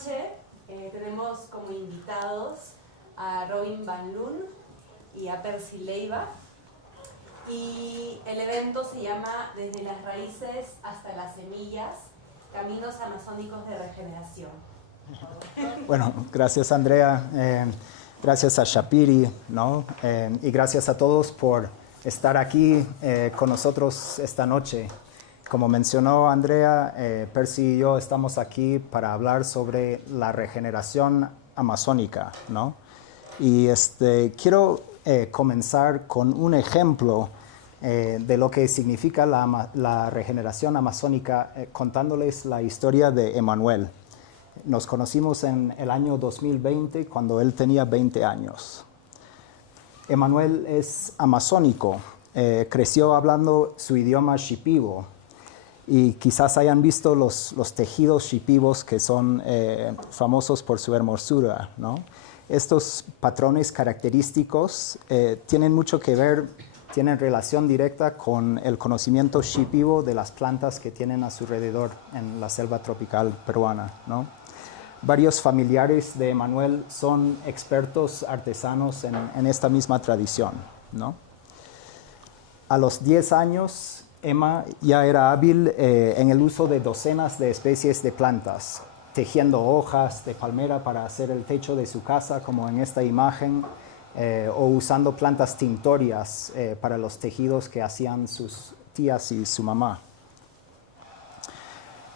noche tenemos como invitados a Robin Van Loon y a Percy Leiva. Y el evento se llama Desde las raíces hasta las semillas, caminos amazónicos de regeneración. Bueno, gracias Andrea, gracias a Shapiri, ¿no? Y gracias a todos por estar aquí con nosotros esta noche. Como mencionó Andrea, Percy y yo estamos aquí para hablar sobre la regeneración amazónica, ¿no? Y quiero comenzar con un ejemplo de lo que significa la regeneración amazónica, contándoles la historia de Emanuel. Nos conocimos en el año 2020, cuando él tenía 20 años. Emanuel es amazónico, creció hablando su idioma shipibo, y quizás hayan visto los tejidos shipibos que son famosos por su hermosura, ¿no? Estos patrones característicos tienen mucho que ver, tienen relación directa con el conocimiento shipibo de las plantas que tienen a su alrededor en la selva tropical peruana, ¿no? Varios familiares de Emanuel son expertos artesanos en esta misma tradición, ¿no? A los 10 años, Emma ya era hábil en el uso de docenas de especies de plantas, tejiendo hojas de palmera para hacer el techo de su casa, como en esta imagen, o usando plantas tintorias para los tejidos que hacían sus tías y su mamá.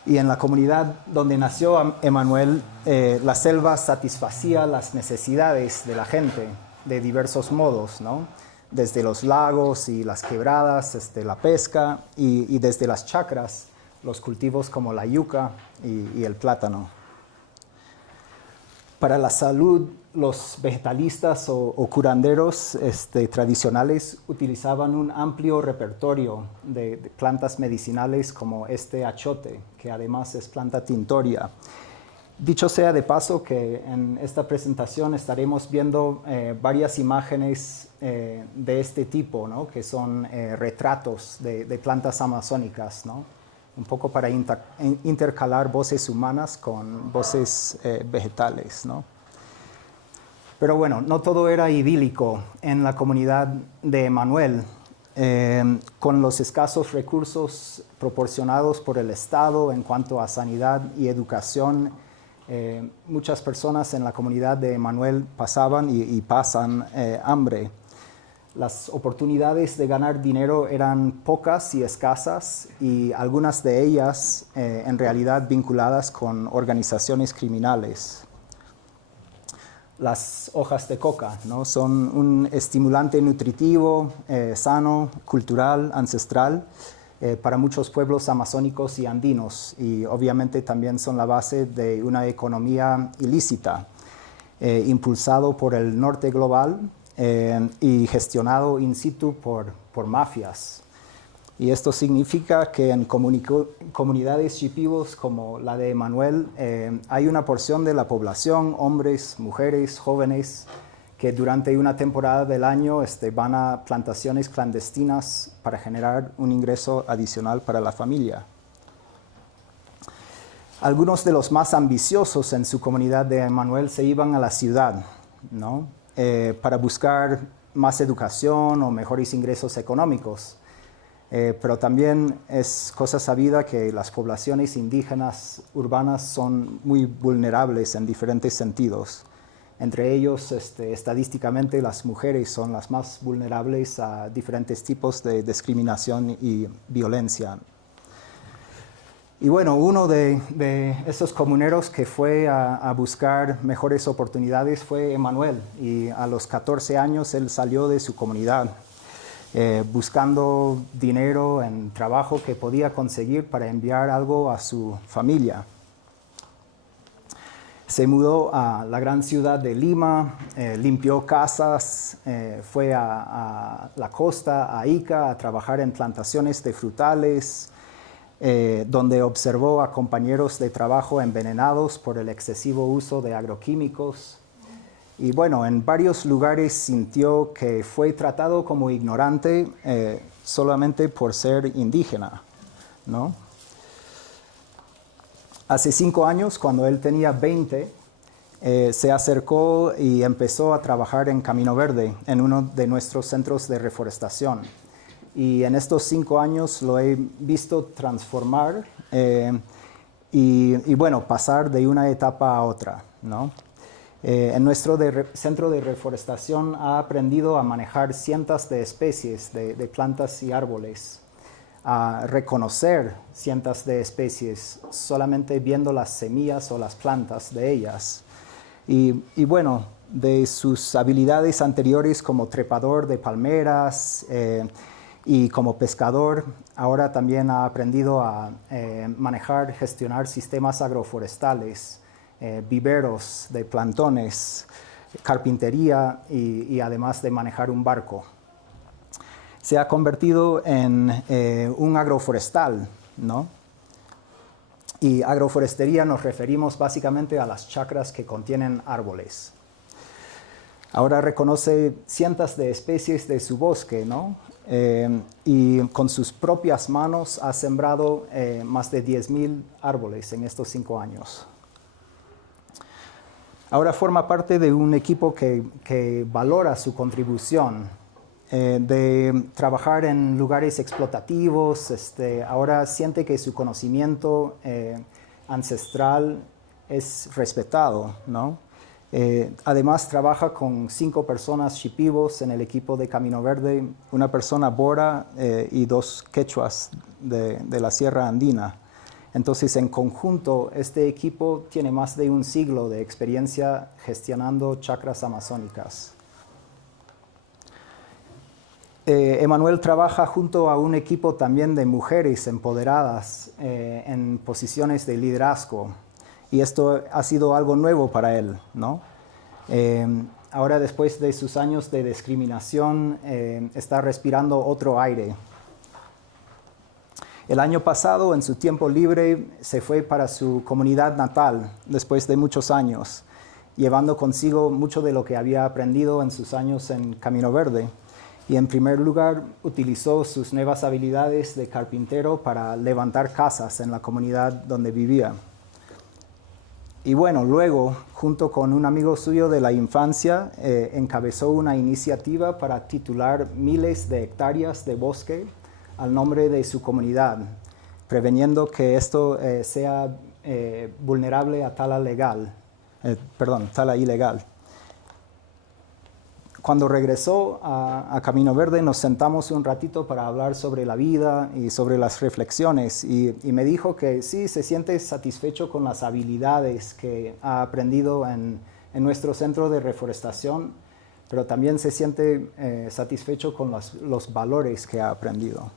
Y en la comunidad donde nació Emanuel, la selva satisfacía las necesidades de la gente de diversos modos, ¿no? Desde los lagos y las quebradas, la pesca, y desde las chacras, los cultivos como la yuca y el plátano. Para la salud, los vegetalistas o curanderos tradicionales utilizaban un amplio repertorio de plantas medicinales como achote, que además es planta tintoria. Dicho sea de paso que en esta presentación estaremos viendo varias imágenes de este tipo, ¿no? Que son retratos de plantas amazónicas, ¿no? Un poco para intercalar voces humanas con voces vegetales, ¿no? Pero bueno, no todo era idílico en la comunidad de Emanuel. Con los escasos recursos proporcionados por el Estado en cuanto a sanidad y educación, muchas personas en la comunidad de Emanuel pasaban y pasan hambre. Las oportunidades de ganar dinero eran pocas y escasas, y algunas de ellas en realidad vinculadas con organizaciones criminales. Las hojas de coca, ¿no? Son un estimulante nutritivo, sano, cultural, ancestral para muchos pueblos amazónicos y andinos, y obviamente también son la base de una economía ilícita, impulsado por el norte global y gestionado in situ por mafias. Y esto significa que en comunidades shipibos como la de Emanuel hay una porción de la población, hombres, mujeres, jóvenes, que durante una temporada del año van a plantaciones clandestinas para generar un ingreso adicional para la familia. Algunos de los más ambiciosos en su comunidad de Emanuel se iban a la ciudad, ¿no? Para buscar más educación o mejores ingresos económicos. Pero también es cosa sabida que las poblaciones indígenas urbanas son muy vulnerables en diferentes sentidos. Entre ellos, estadísticamente, las mujeres son las más vulnerables a diferentes tipos de discriminación y violencia. Y bueno, uno de esos comuneros que fue a buscar mejores oportunidades fue Emanuel, y a los 14 años él salió de su comunidad, buscando dinero en trabajo que podía conseguir para enviar algo a su familia. Se mudó a la gran ciudad de Lima, limpió casas, fue a la costa, a Ica, a trabajar en plantaciones de frutales, donde observó a compañeros de trabajo envenenados por el excesivo uso de agroquímicos. Y bueno, en varios lugares sintió que fue tratado como ignorante solamente por ser indígena, ¿no? Hace 5 años, cuando él tenía 20, se acercó y empezó a trabajar en Camino Verde, en uno de nuestros centros de reforestación. Y en estos 5 años lo he visto transformar y bueno, pasar de una etapa a otra, ¿no? En nuestro centro de reforestación ha aprendido a manejar cientos de especies de plantas y árboles, a reconocer cientos de especies solamente viendo las semillas o las plantas de ellas. Y bueno, de sus habilidades anteriores como trepador de palmeras y como pescador, ahora también ha aprendido a manejar, gestionar sistemas agroforestales, viveros de plantones, carpintería y además de manejar un barco. Se ha convertido en un agroforestal, ¿no? Y agroforestería nos referimos básicamente a las chacras que contienen árboles. Ahora reconoce cientos de especies de su bosque, ¿no? Y con sus propias manos ha sembrado más de 10,000 árboles en estos 5 años. Ahora forma parte de un equipo que valora su contribución, de trabajar en lugares explotativos. Ahora siente que su conocimiento ancestral es respetado, ¿no? Además trabaja con 5 personas shipibos en el equipo de Camino Verde, una persona bora y 2 quechuas de la Sierra Andina. Entonces, en conjunto, este equipo tiene más de un siglo de experiencia gestionando chacras amazónicas. Emanuel trabaja junto a un equipo también de mujeres empoderadas en posiciones de liderazgo. Y esto ha sido algo nuevo para él, ¿no? Ahora, después de sus años de discriminación, está respirando otro aire. El año pasado, en su tiempo libre, se fue para su comunidad natal, después de muchos años, llevando consigo mucho de lo que había aprendido en sus años en Camino Verde. Y en primer lugar, utilizó sus nuevas habilidades de carpintero para levantar casas en la comunidad donde vivía. Y bueno, luego, junto con un amigo suyo de la infancia, encabezó una iniciativa para titular miles de hectáreas de bosque al nombre de su comunidad, preveniendo que esto sea vulnerable a tala ilegal. Cuando regresó a Camino Verde, nos sentamos un ratito para hablar sobre la vida y sobre las reflexiones, y me dijo que sí, se siente satisfecho con las habilidades que ha aprendido en nuestro centro de reforestación, pero también se siente satisfecho con los valores que ha aprendido.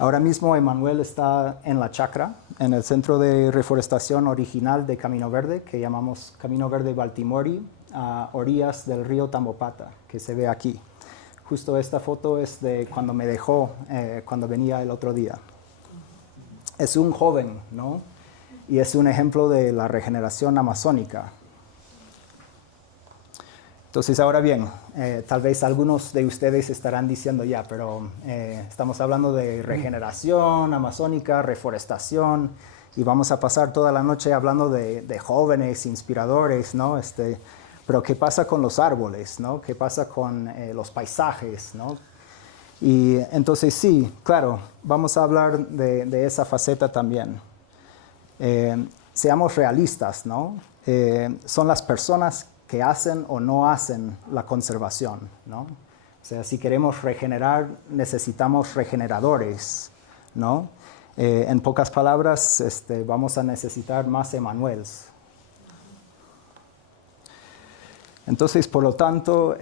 Ahora mismo Emanuel está en la chacra, en el centro de reforestación original de Camino Verde, que llamamos Camino Verde Baltimore, a orillas del río Tambopata, que se ve aquí. Justo esta foto es de cuando me dejó, cuando venía el otro día. Es un joven, ¿no? Y es un ejemplo de la regeneración amazónica. Entonces, ahora bien, tal vez algunos de ustedes estarán diciendo ya, pero estamos hablando de regeneración amazónica, reforestación, y vamos a pasar toda la noche hablando de jóvenes inspiradores, ¿no? Pero ¿qué pasa con los árboles, ¿no? ¿Qué pasa con los paisajes, ¿no? Y entonces sí, claro, vamos a hablar de esa faceta también. Seamos realistas, ¿no? Son las personas que hacen o no hacen la conservación, ¿no? O sea, si queremos regenerar, necesitamos regeneradores, ¿no? En pocas palabras, vamos a necesitar más Emanuels. Entonces, por lo tanto,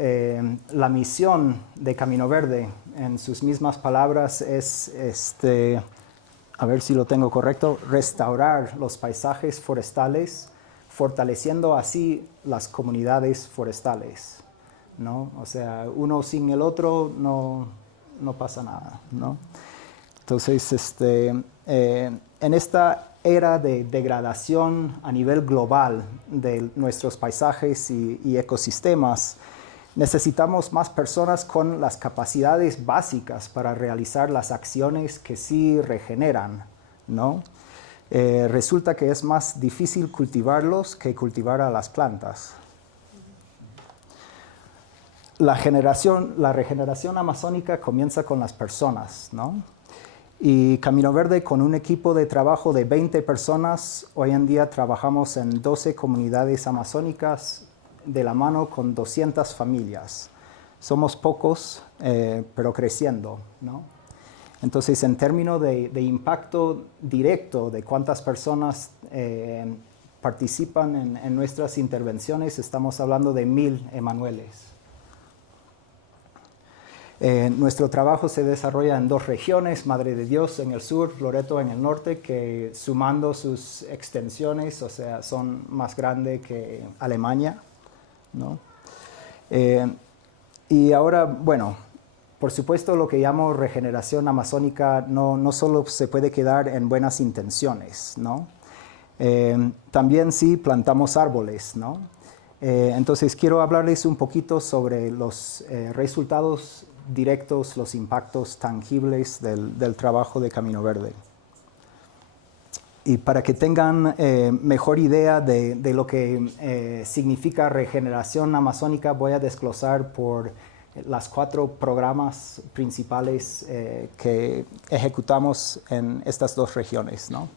la misión de Camino Verde, en sus mismas palabras, es, a ver si lo tengo correcto, restaurar los paisajes forestales, fortaleciendo así las comunidades forestales, ¿no? O sea, uno sin el otro no pasa nada, ¿no? Entonces, en esta era de degradación a nivel global de nuestros paisajes y ecosistemas, necesitamos más personas con las capacidades básicas para realizar las acciones que sí regeneran, ¿no? resulta que es más difícil cultivarlos que cultivar a las plantas. La regeneración amazónica comienza con las personas, ¿no? Y Camino Verde, con un equipo de trabajo de 20 personas, hoy en día trabajamos en 12 comunidades amazónicas de la mano con 200 familias. Somos pocos, pero creciendo, ¿no? Entonces, en términos de impacto directo de cuántas personas participan en nuestras intervenciones, estamos hablando de 1000 Emanueles. Nuestro trabajo se desarrolla en 2 regiones, Madre de Dios en el sur, Loreto en el norte, que sumando sus extensiones, o sea, son más grandes que Alemania, ¿no? Y ahora, bueno, por supuesto lo que llamo regeneración amazónica no solo se puede quedar en buenas intenciones, ¿no? También sí plantamos árboles, ¿no? Entonces quiero hablarles un poquito sobre los resultados directos, los impactos tangibles del trabajo de Camino Verde. Y para que tengan mejor idea de lo que significa regeneración amazónica, voy a desglosar por las 4 programas principales que ejecutamos en estas 2 regiones, ¿no?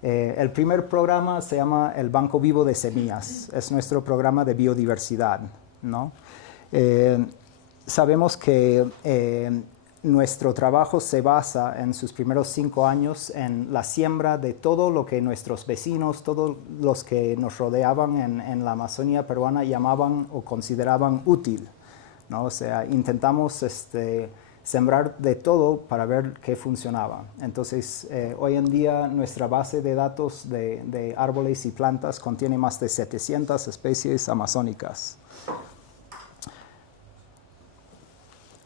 El primer programa se llama el Banco Vivo de Semillas, es nuestro programa de biodiversidad, ¿no? Sabemos que nuestro trabajo se basa en sus primeros 5 años en la siembra de todo lo que nuestros vecinos, todos los que nos rodeaban en la Amazonía peruana llamaban o consideraban útil, ¿no? O sea, intentamos sembrar de todo para ver qué funcionaba. Entonces, hoy en día nuestra base de datos de árboles y plantas contiene más de 700 especies amazónicas.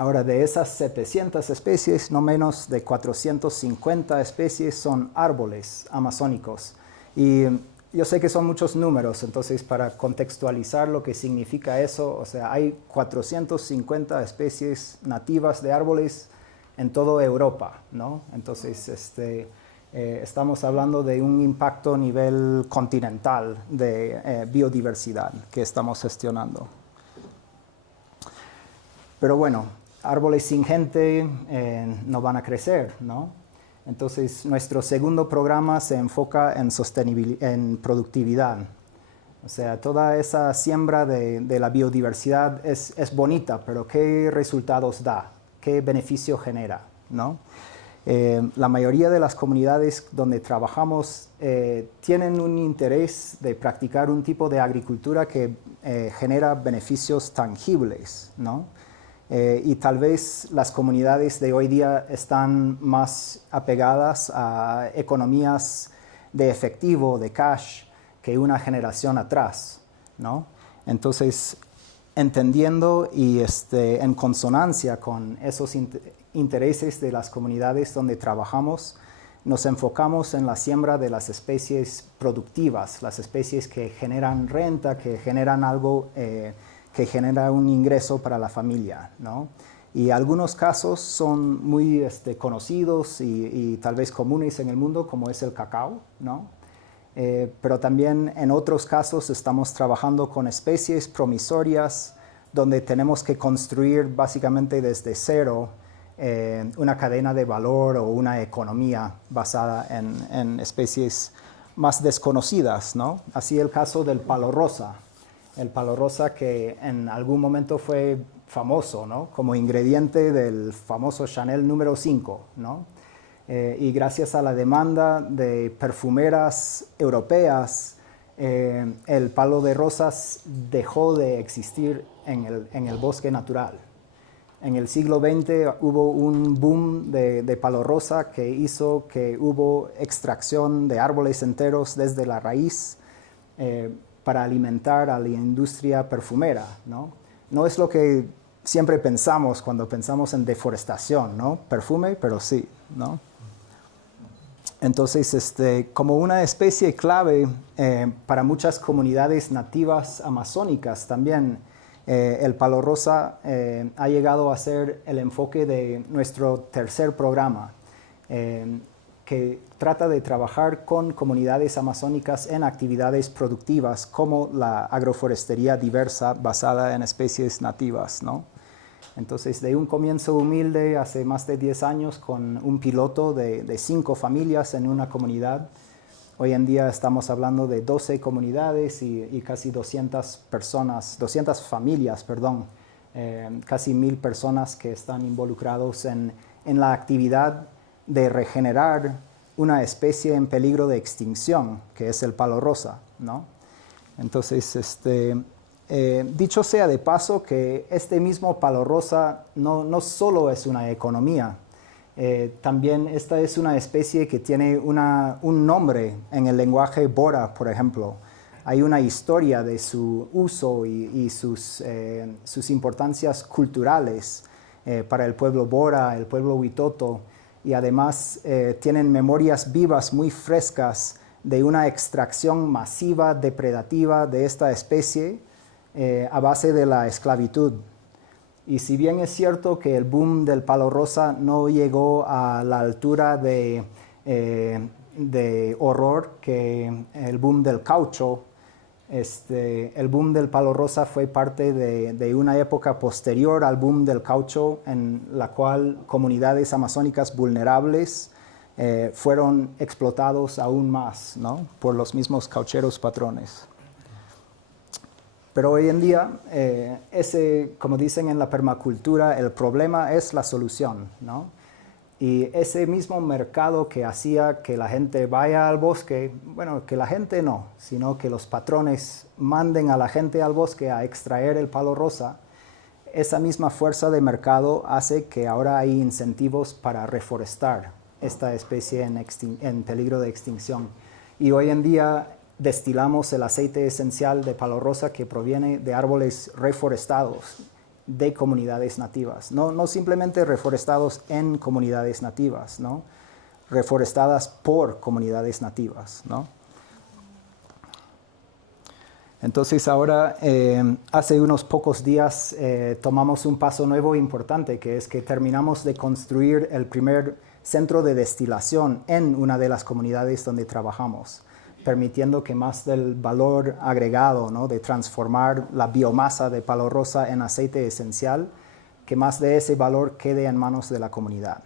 Ahora, de esas 700 especies, no menos de 450 especies son árboles amazónicos. Y yo sé que son muchos números, entonces para contextualizar lo que significa eso, o sea, hay 450 especies nativas de árboles en toda Europa, ¿no? Entonces, estamos hablando de un impacto a nivel continental de biodiversidad que estamos gestionando. Pero bueno, árboles sin gente no van a crecer, ¿no? Entonces, nuestro segundo programa se enfoca en productividad. O sea, toda esa siembra de la biodiversidad es bonita, pero ¿qué resultados da? ¿Qué beneficio genera, ¿no? La mayoría de las comunidades donde trabajamos tienen un interés de practicar un tipo de agricultura que genera beneficios tangibles, ¿no? Y tal vez las comunidades de hoy día están más apegadas a economías de efectivo, de cash, que una generación atrás, ¿no? Entonces, entendiendo y en consonancia con esos intereses de las comunidades donde trabajamos, nos enfocamos en la siembra de las especies productivas, las especies que generan renta, que generan algo que genera un ingreso para la familia, ¿no? Y algunos casos son muy conocidos y tal vez comunes en el mundo, como es el cacao, ¿no? Pero también en otros casos estamos trabajando con especies promisorias donde tenemos que construir básicamente desde cero una cadena de valor o una economía basada en especies más desconocidas, ¿no? Así el caso del palo rosa. El palo rosa que en algún momento fue famoso, ¿no? Como ingrediente del famoso Chanel número 5, ¿no? Y gracias a la demanda de perfumeras europeas, el palo de rosas dejó de existir en el bosque natural. En el siglo XX hubo un boom de palo rosa que hizo que hubo extracción de árboles enteros desde la raíz para alimentar a la industria perfumera, ¿no? No es lo que siempre pensamos cuando pensamos en deforestación, ¿no? Perfume, pero sí, ¿no? Entonces, como una especie clave para muchas comunidades nativas amazónicas también, el palo rosa ha llegado a ser el enfoque de nuestro tercer programa, que trata de trabajar con comunidades amazónicas en actividades productivas como la agroforestería diversa basada en especies nativas, ¿no? Entonces, de un comienzo humilde hace más de 10 años con un piloto de 5 familias en una comunidad, hoy en día estamos hablando de 12 comunidades y casi 200 familias, casi 1000 personas que están involucrados en la actividad de regenerar una especie en peligro de extinción, que es el palo rosa, ¿no? Entonces, dicho sea de paso que este mismo palo rosa no solo es una economía, también esta es una especie que tiene un nombre en el lenguaje Bora, por ejemplo. Hay una historia de su uso y sus importancias culturales para el pueblo Bora, el pueblo Witoto, y además tienen memorias vivas muy frescas de una extracción masiva, depredativa de esta especie a base de la esclavitud. Y si bien es cierto que el boom del palo rosa no llegó a la altura de horror que el boom del caucho, el boom del palo rosa fue parte de una época posterior al boom del caucho en la cual comunidades amazónicas vulnerables fueron explotados aún más, ¿no? Por los mismos caucheros patrones. Pero hoy en día, como dicen en la permacultura, el problema es la solución, ¿no? Y ese mismo mercado que hacía que la gente vaya al bosque, bueno, que la gente no, sino que los patrones manden a la gente al bosque a extraer el palo rosa, esa misma fuerza de mercado hace que ahora hay incentivos para reforestar esta especie en peligro de extinción. Y hoy en día destilamos el aceite esencial de palo rosa que proviene de árboles reforestados de comunidades nativas, no simplemente reforestados en comunidades nativas, ¿no? Reforestadas por comunidades nativas, ¿no? Entonces ahora, hace unos pocos días, tomamos un paso nuevo e importante, que es que terminamos de construir el primer centro de destilación en una de las comunidades donde trabajamos, permitiendo que más del valor agregado, ¿no? De transformar la biomasa de palo rosa en aceite esencial, que más de ese valor quede en manos de la comunidad.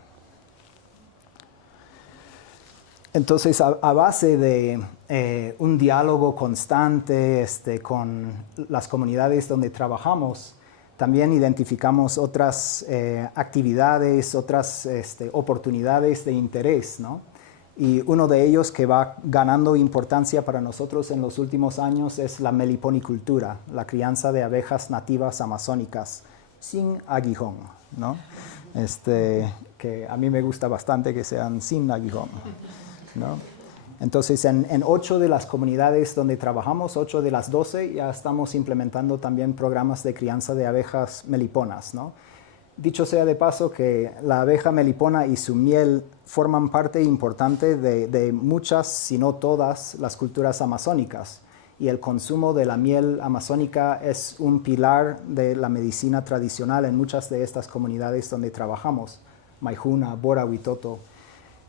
Entonces, a base de un diálogo constante con las comunidades donde trabajamos, también identificamos otras actividades, otras oportunidades de interés, ¿no? Y uno de ellos que va ganando importancia para nosotros en los últimos años es la meliponicultura, la crianza de abejas nativas amazónicas sin aguijón, ¿no? Que a mí me gusta bastante que sean sin aguijón, ¿no? Entonces, en 8 de las comunidades donde trabajamos, 8 de las 12, ya estamos implementando también programas de crianza de abejas meliponas, ¿no? Dicho sea de paso que la abeja melipona y su miel forman parte importante de muchas, si no todas, las culturas amazónicas. Y el consumo de la miel amazónica es un pilar de la medicina tradicional en muchas de estas comunidades donde trabajamos, Maijuna, Bora, Witoto.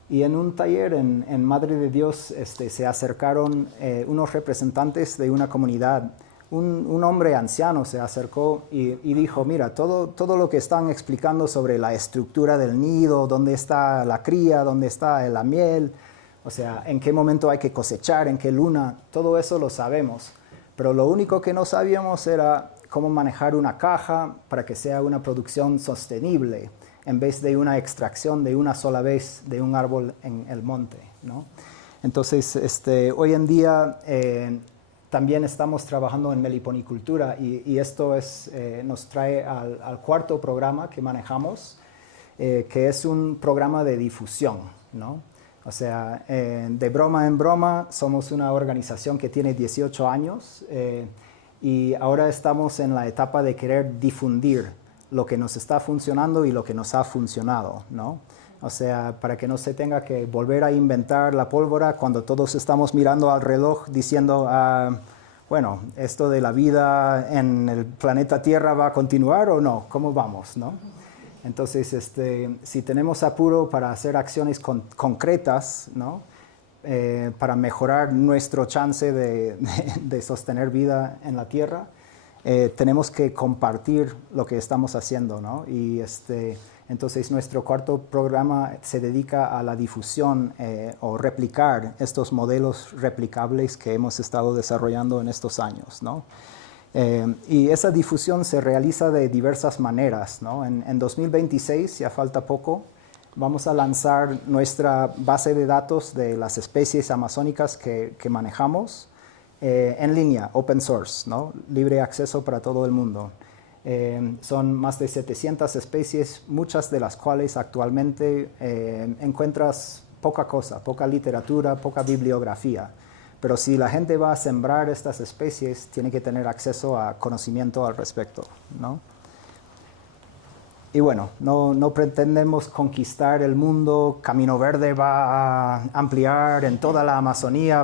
Y en un taller en Madre de Dios se acercaron unos representantes de una comunidad. Un hombre anciano se acercó y dijo, mira, todo lo que están explicando sobre la estructura del nido, dónde está la cría, dónde está la miel, o sea, en qué momento hay que cosechar, en qué luna, todo eso lo sabemos. Pero lo único que no sabíamos era cómo manejar una caja para que sea una producción sostenible, en vez de una extracción de una sola vez de un árbol en el monte, ¿no? Entonces, hoy en día también estamos trabajando en meliponicultura y esto nos trae al cuarto programa que manejamos, que es un programa de difusión, ¿no? O sea, de broma en broma, somos una organización que tiene 18 años y ahora estamos en la etapa de querer difundir lo que nos está funcionando y lo que nos ha funcionado, ¿no? O sea, para que no se tenga que volver a inventar la pólvora cuando todos estamos mirando al reloj diciendo, bueno, ¿esto de la vida en el planeta Tierra va a continuar o no? ¿Cómo vamos, no? Entonces, si tenemos apuro para hacer acciones concretas, ¿no? Para mejorar nuestro chance de sostener vida en la Tierra, tenemos que compartir lo que estamos haciendo, ¿no? Y entonces nuestro cuarto programa se dedica a la difusión o replicar estos modelos replicables que hemos estado desarrollando en estos años, ¿no? Y esa difusión se realiza de diversas maneras, ¿no? En 2026, ya falta poco, vamos a lanzar nuestra base de datos de las especies amazónicas que manejamos en línea, open source, ¿no? Libre acceso para todo el mundo. Son más de 700 especies, muchas de las cuales actualmente encuentras poca cosa, poca literatura, poca bibliografía. Pero si la gente va a sembrar estas especies, tiene que tener acceso a conocimiento al respecto, ¿no? Y bueno, no pretendemos conquistar el mundo. Camino Verde va a ampliar en toda la Amazonía.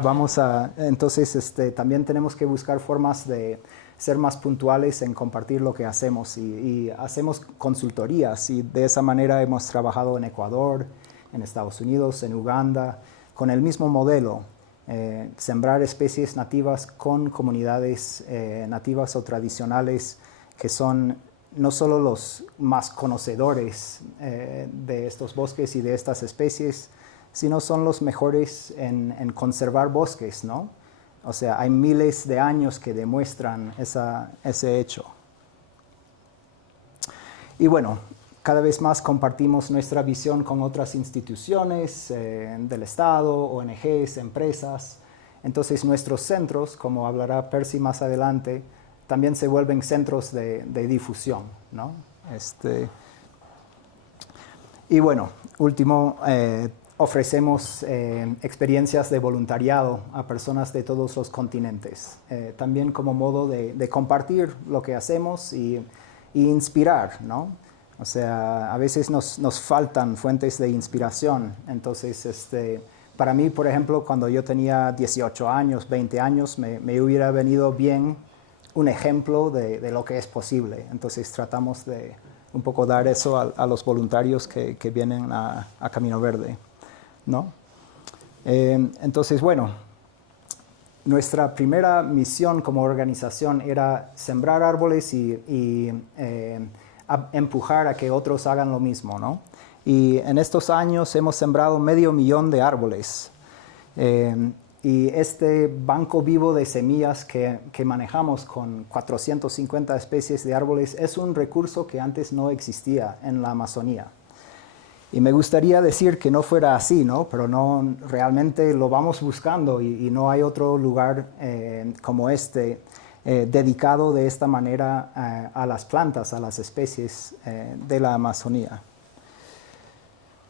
Entonces, también tenemos que buscar formas de ser más puntuales en compartir lo que hacemos. Y hacemos consultorías y de esa manera hemos trabajado en Ecuador, en Estados Unidos, en Uganda, con el mismo modelo. Sembrar especies nativas con comunidades nativas o tradicionales que son no solo los más conocedores de estos bosques y de estas especies, sino son los mejores en conservar bosques, ¿no? O sea, hay miles de años que demuestran ese hecho. Y bueno, cada vez más compartimos nuestra visión con otras instituciones del Estado, ONGs, empresas. Entonces nuestros centros, como hablará Percy más adelante, también se vuelven centros de difusión, ¿no? Y bueno, último, ofrecemos experiencias de voluntariado a personas de todos los continentes, también como modo de compartir lo que hacemos y inspirar, ¿no? O sea, a veces nos faltan fuentes de inspiración. Entonces, para mí, por ejemplo, cuando yo tenía 18 años, 20 años, me hubiera venido bien un ejemplo de lo que es posible. Entonces, tratamos de un poco dar eso a los voluntarios que vienen a Camino Verde, ¿no? Entonces, bueno, nuestra primera misión como organización era sembrar árboles y empujar a que otros hagan lo mismo, ¿no? Y en estos años hemos sembrado 500,000 de árboles. Y este banco vivo de semillas que manejamos con 450 especies de árboles es un recurso que antes no existía en la Amazonía. Y me gustaría decir que no fuera así, ¿no? Pero no, realmente lo vamos buscando y no hay otro lugar como este dedicado de esta manera a las plantas, a las especies de la Amazonía.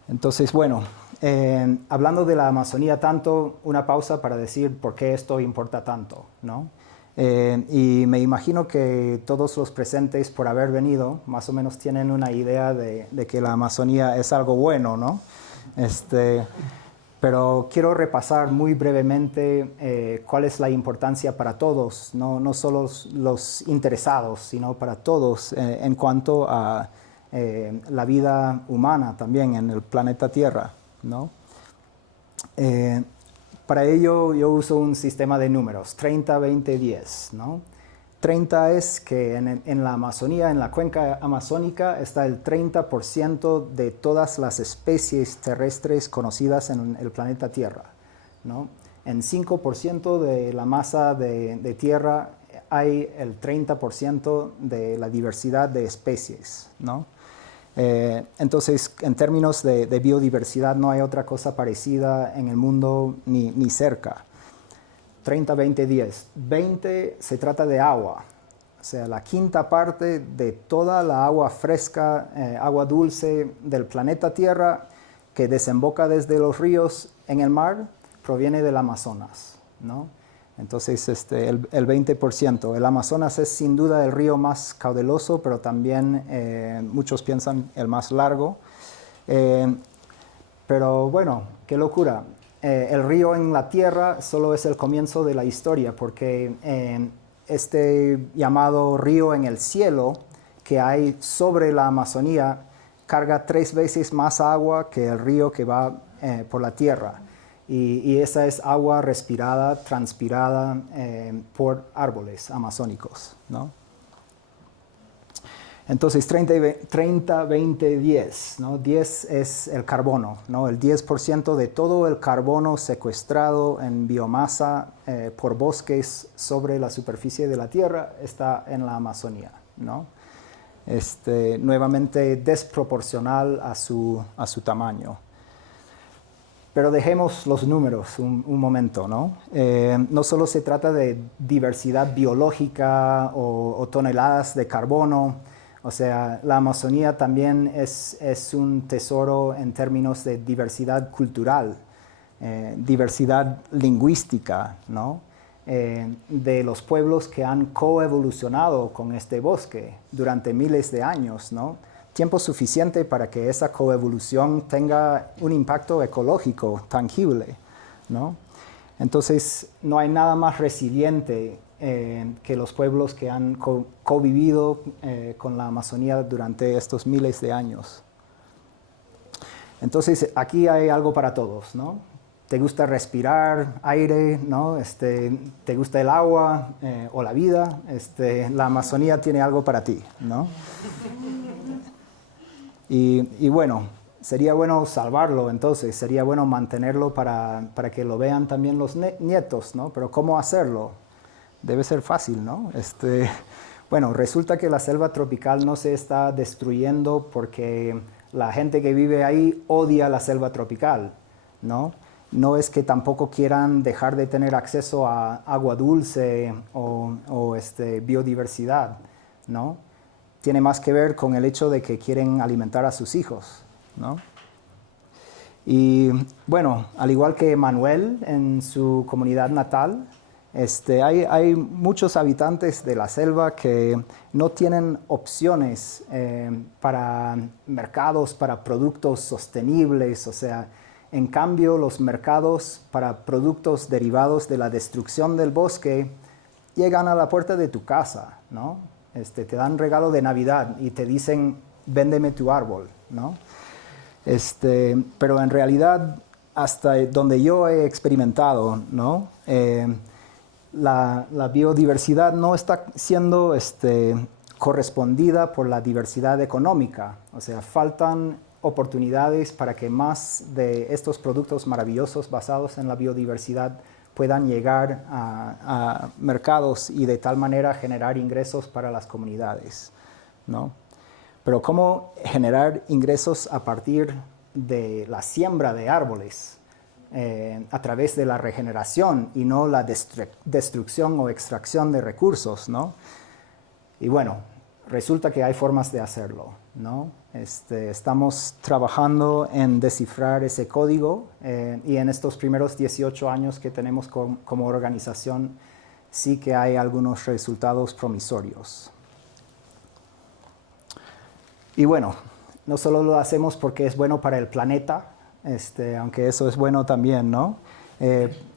Entonces, bueno, hablando de la Amazonía tanto, una pausa para decir por qué esto importa tanto, ¿no? Y me imagino que todos los presentes, por haber venido, más o menos tienen una idea de que la Amazonía es algo bueno, ¿no? Pero quiero repasar muy brevemente cuál es la importancia para todos, no solo los interesados, sino para todos en cuanto a la vida humana también en el planeta Tierra, ¿no? Para ello yo uso un sistema de números, 30, 20, 10, ¿no? 30 es que en la Amazonía, en la cuenca amazónica, está el 30% de todas las especies terrestres conocidas en el planeta Tierra, ¿no? En 5% de la masa de tierra hay el 30% de la diversidad de especies, ¿no? Entonces, en términos de biodiversidad, no hay otra cosa parecida en el mundo ni cerca. 30, 20, 10. 20 se trata de agua. O sea, la quinta parte de toda la agua fresca, agua dulce del planeta Tierra que desemboca desde los ríos en el mar proviene del Amazonas, ¿no? Entonces, el 20%. El Amazonas es sin duda el río más caudaloso, pero también muchos piensan el más largo. Pero bueno, qué locura. El río en la tierra solo es el comienzo de la historia, porque este llamado río en el cielo que hay sobre la Amazonía carga 3 veces más agua que el río que va por la tierra. Y esa es agua respirada, transpirada por árboles amazónicos, ¿no? Entonces, 30, 20, 10, ¿no? 10 es el carbono, ¿no? El 10% de todo el carbono secuestrado en biomasa por bosques sobre la superficie de la Tierra está en la Amazonía, ¿no? Nuevamente desproporcional a su tamaño. Pero dejemos los números un momento, ¿no? No solo se trata de diversidad biológica o toneladas de carbono. O sea, la Amazonía también es un tesoro en términos de diversidad cultural, diversidad lingüística, ¿no? De los pueblos que han coevolucionado con este bosque durante miles de años, ¿no? Tiempo suficiente para que esa coevolución tenga un impacto ecológico tangible, ¿no? Entonces, no hay nada más resiliente que los pueblos que han convivido con la Amazonía durante estos miles de años. Entonces, aquí hay algo para todos, ¿no? ¿Te gusta respirar aire, ¿no? ¿Te gusta el agua o la vida? La Amazonía tiene algo para ti, ¿no? Y bueno, sería bueno salvarlo, entonces, sería bueno mantenerlo para que lo vean también los nietos, ¿no? Pero ¿cómo hacerlo? Debe ser fácil, ¿no? Bueno, resulta que la selva tropical no se está destruyendo porque la gente que vive ahí odia la selva tropical, ¿no? No es que tampoco quieran dejar de tener acceso a agua dulce o biodiversidad, ¿no? Tiene más que ver con el hecho de que quieren alimentar a sus hijos, ¿no? Y bueno, al igual que Manuel en su comunidad natal, hay muchos habitantes de la selva que no tienen opciones para mercados, para productos sostenibles. O sea, en cambio, los mercados para productos derivados de la destrucción del bosque llegan a la puerta de tu casa, ¿no? Te dan regalo de Navidad y te dicen, véndeme tu árbol, ¿no? Pero en realidad, hasta donde yo he experimentado, ¿no? La biodiversidad no está siendo correspondida por la diversidad económica. O sea, faltan oportunidades para que más de estos productos maravillosos basados en la biodiversidad puedan llegar a mercados y de tal manera generar ingresos para las comunidades, ¿no? Pero ¿cómo generar ingresos a partir de la siembra de árboles? A través de la regeneración y no la destrucción o extracción de recursos, ¿no? Y bueno, resulta que hay formas de hacerlo, ¿no? Estamos trabajando en descifrar ese código y en estos primeros 18 años que tenemos como organización sí que hay algunos resultados promisorios. Y bueno, no solo lo hacemos porque es bueno para el planeta, aunque eso es bueno también, ¿no?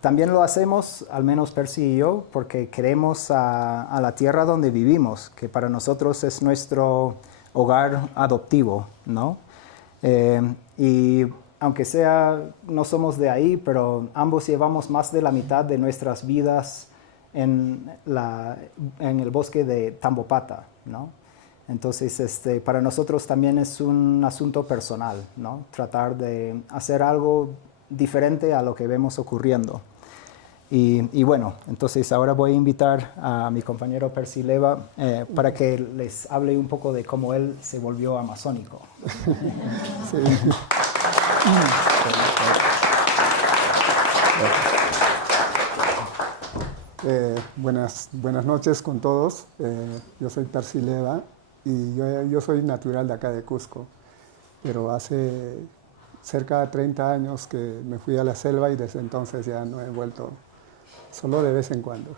También lo hacemos, al menos Percy y yo, porque queremos a la tierra donde vivimos, que para nosotros es nuestro hogar adoptivo, ¿no? Y aunque no somos de ahí, pero ambos llevamos más de la mitad de nuestras vidas en el bosque de Tambopata, ¿no? Entonces, para nosotros también es un asunto personal, ¿no? Tratar de hacer algo diferente a lo que vemos ocurriendo. Y bueno, entonces ahora voy a invitar a mi compañero Percy Leva para que les hable un poco de cómo él se volvió amazónico. Sí. Buenas noches con todos. Yo soy Percy Leva y yo soy natural de acá de Cusco, pero hace cerca de 30 años que me fui a la selva y desde entonces ya no he vuelto, solo de vez en cuando.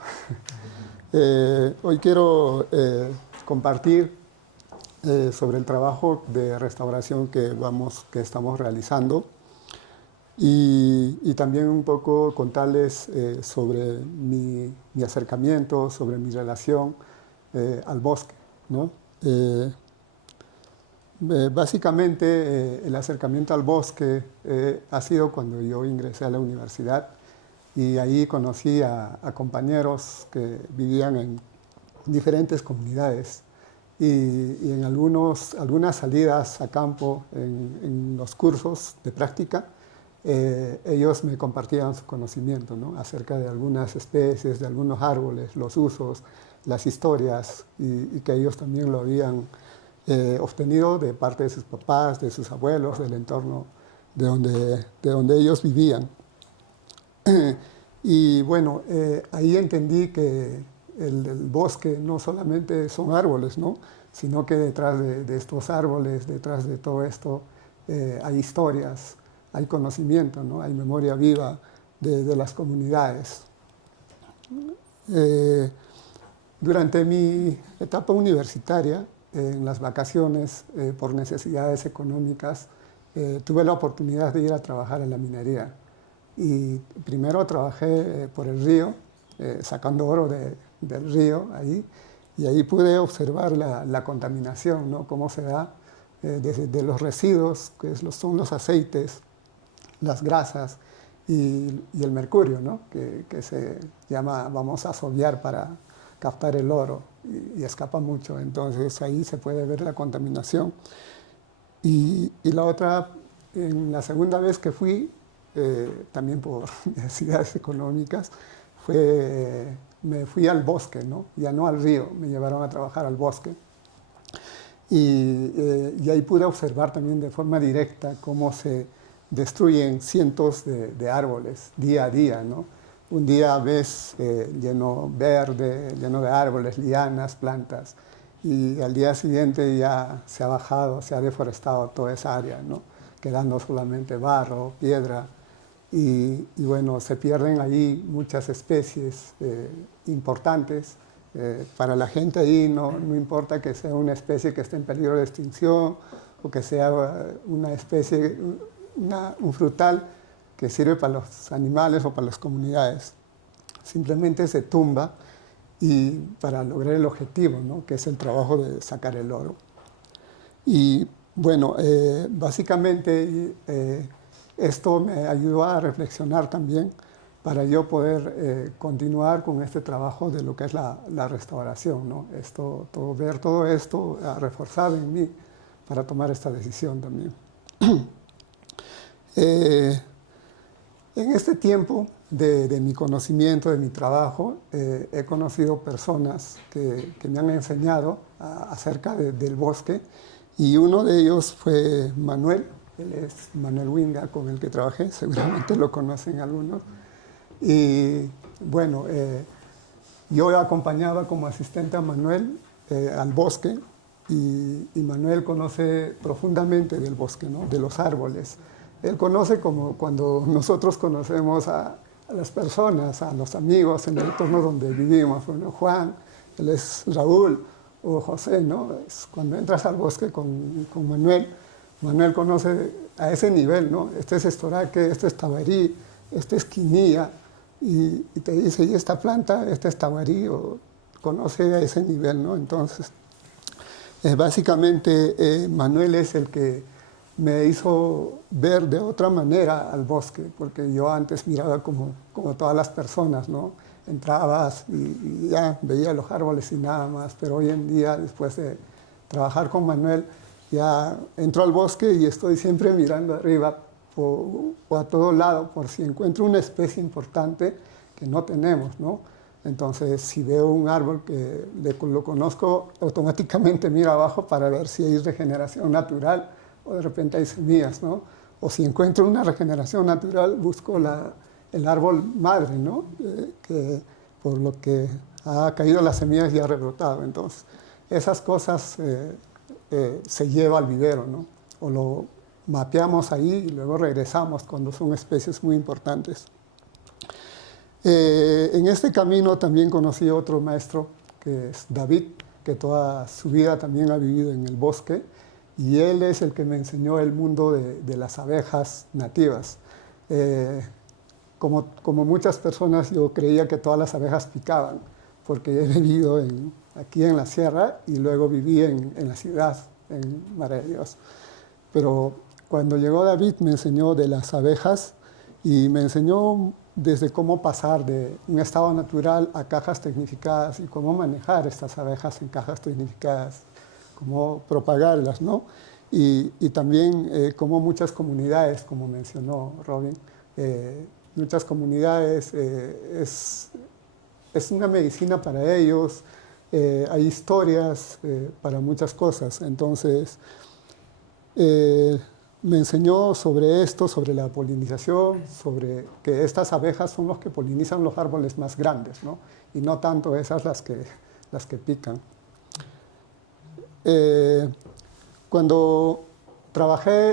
Hoy quiero compartir sobre el trabajo de restauración que estamos realizando y también un poco contarles sobre mi acercamiento, sobre mi relación al bosque, ¿no? Básicamente el acercamiento al bosque ha sido cuando yo ingresé a la universidad y ahí conocí a compañeros que vivían en diferentes comunidades y en algunas salidas a campo, en los cursos de práctica, ellos me compartían su conocimiento, ¿no?, acerca de algunas especies, de algunos árboles, los usos, las historias, y que ellos también lo habían obtenido de parte de sus papás, de sus abuelos, del entorno de donde ellos vivían. Y bueno, ahí entendí que el bosque no solamente son árboles, ¿no?, sino que detrás de estos árboles, detrás de todo esto, hay historias, hay conocimiento, ¿no?, hay memoria viva de las comunidades. Durante mi etapa universitaria, en las vacaciones, por necesidades económicas, tuve la oportunidad de ir a trabajar en la minería. Y primero trabajé por el río, sacando oro del río ahí, y ahí pude observar la contaminación, ¿no?, cómo se da desde los residuos, que son los aceites, las grasas y el mercurio, ¿no?, que se llama, vamos a asobiar para captar el oro, y escapa mucho. Entonces ahí se puede ver la contaminación. Y la otra, en la segunda vez que fui, también por necesidades económicas, me fui al bosque, ¿no?, ya no al río, me llevaron a trabajar al bosque. Y ahí pude observar también de forma directa cómo se destruyen cientos de árboles día a día, ¿no? Un día ves lleno verde, lleno de árboles, lianas, plantas, y al día siguiente ya se ha bajado, se ha deforestado toda esa área, ¿no?, quedando solamente barro, piedra, y bueno, se pierden ahí muchas especies importantes. Para la gente ahí no importa que sea una especie que esté en peligro de extinción o que sea una especie, un frutal que sirve para los animales o para las comunidades. Simplemente se tumba y para lograr el objetivo, ¿no?, que es el trabajo de sacar el oro. Y bueno, básicamente esto me ayudó a reflexionar también para yo poder continuar con este trabajo de lo que es la restauración, ¿no? Ver todo esto reforzado en mí para tomar esta decisión también. En este tiempo de mi conocimiento, de mi trabajo, he conocido personas que me han enseñado acerca del bosque, y uno de ellos fue Manuel. Él es Manuel Winga, con el que trabajé, seguramente lo conocen algunos. Y bueno, yo acompañaba como asistente a Manuel al bosque, y Manuel conoce profundamente del bosque, ¿no?, de los árboles. Él conoce como cuando nosotros conocemos a las personas, a los amigos en el entorno donde vivimos. Bueno, Juan, él es Raúl o José, ¿no? Cuando entras al bosque con Manuel, Manuel conoce a ese nivel, ¿no? Este es estoraque, este es tabarí, este es quinía, y te dice, ¿y esta planta? Este es tabarí, o conoce a ese nivel, ¿no? Entonces, básicamente Manuel es el que me hizo ver de otra manera al bosque, porque yo antes miraba como todas las personas, ¿no? Entrabas y ya veía los árboles y nada más, pero hoy en día, después de trabajar con Manuel, ya entro al bosque y estoy siempre mirando arriba o a todo lado por si encuentro una especie importante que no tenemos, ¿no? Entonces, si veo un árbol que lo conozco, automáticamente miro abajo para ver si hay regeneración natural o de repente hay semillas, ¿no? O si encuentro una regeneración natural, busco el árbol madre, ¿no? Que por lo que ha caído las semillas y ha rebrotado. Entonces, esas cosas se lleva al vivero, ¿no? O lo mapeamos ahí y luego regresamos cuando son especies muy importantes. En este camino también conocí a otro maestro, que es David, que toda su vida también ha vivido en el bosque, y él es el que me enseñó el mundo de las abejas nativas. Como muchas personas, yo creía que todas las abejas picaban, porque he vivido aquí en la sierra y luego viví en la ciudad en Madre de Dios. Pero cuando llegó David me enseñó de las abejas y me enseñó desde cómo pasar de un estado natural a cajas tecnificadas y cómo manejar estas abejas en cajas tecnificadas, cómo propagarlas, ¿no? Y también cómo muchas comunidades, como mencionó Robin, muchas comunidades es una medicina para ellos, hay historias para muchas cosas. Entonces, me enseñó sobre esto, sobre la polinización, sobre que estas abejas son los que polinizan los árboles más grandes, ¿no? Y no tanto esas las que pican. Cuando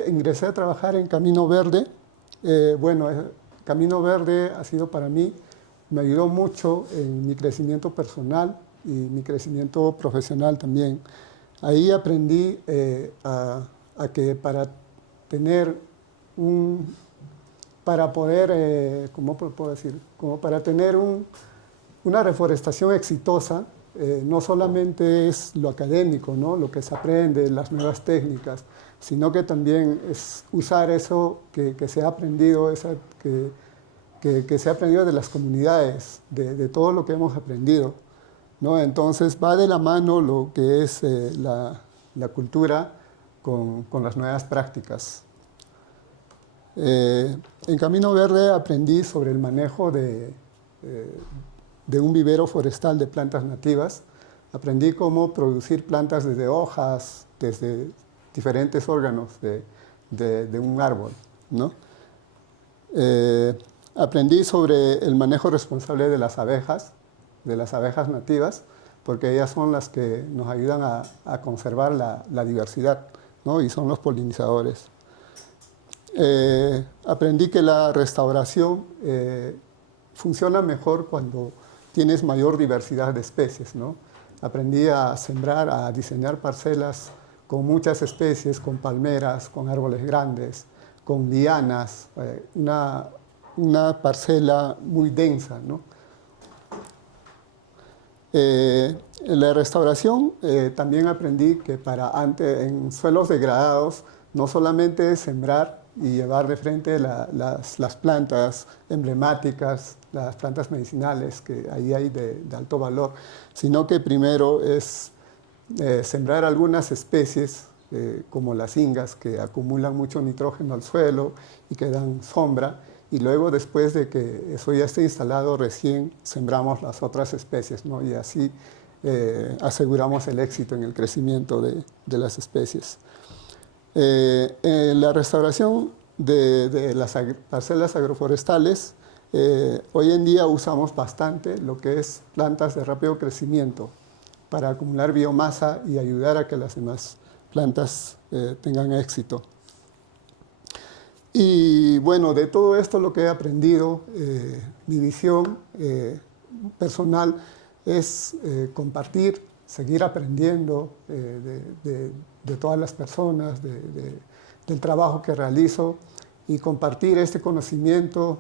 ingresé a trabajar en Camino Verde, Camino Verde ha sido para mí, me ayudó mucho en mi crecimiento personal y mi crecimiento profesional también. Ahí aprendí a que para tener una reforestación exitosa, no solamente es lo académico, ¿no? Lo que se aprende, las nuevas técnicas, sino que también es usar eso que se ha aprendido, que se ha aprendido de las comunidades, de todo lo que hemos aprendido, ¿no? Entonces va de la mano lo que es la cultura con las nuevas prácticas. En Camino Verde aprendí sobre el manejo de un vivero forestal de plantas nativas. Aprendí cómo producir plantas desde hojas, desde diferentes órganos de un árbol, ¿no? Aprendí sobre el manejo responsable de las abejas nativas, porque ellas son las que nos ayudan a conservar la diversidad, ¿no? Y son los polinizadores. Aprendí que la restauración funciona mejor cuando tienes mayor diversidad de especies, ¿no? Aprendí a sembrar, a diseñar parcelas con muchas especies, con palmeras, con árboles grandes, con lianas, una parcela muy densa, ¿no? En la restauración también aprendí que en suelos degradados no solamente es sembrar y llevar de frente las plantas emblemáticas, las plantas medicinales que ahí hay de alto valor, sino que primero es sembrar algunas especies como las ingas que acumulan mucho nitrógeno al suelo y que dan sombra, y luego después de que eso ya esté instalado recién sembramos las otras especies, ¿no? Y así aseguramos el éxito en el crecimiento de las especies. En la restauración de las parcelas agroforestales, hoy en día usamos bastante lo que es plantas de rápido crecimiento para acumular biomasa y ayudar a que las demás plantas tengan éxito. Y bueno, de todo esto lo que he aprendido, mi visión personal es compartir, seguir aprendiendo de todas las personas, del trabajo que realizo y compartir este conocimiento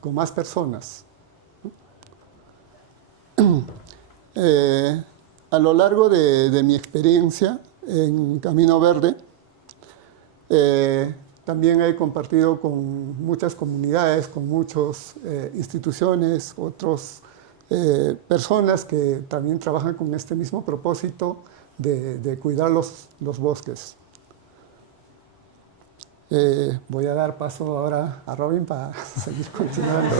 con más personas. A lo largo de mi experiencia en Camino Verde, también he compartido con muchas comunidades, con muchas instituciones, otras personas que también trabajan con este mismo propósito de cuidar los bosques. Voy a dar paso ahora a Robin para seguir continuando.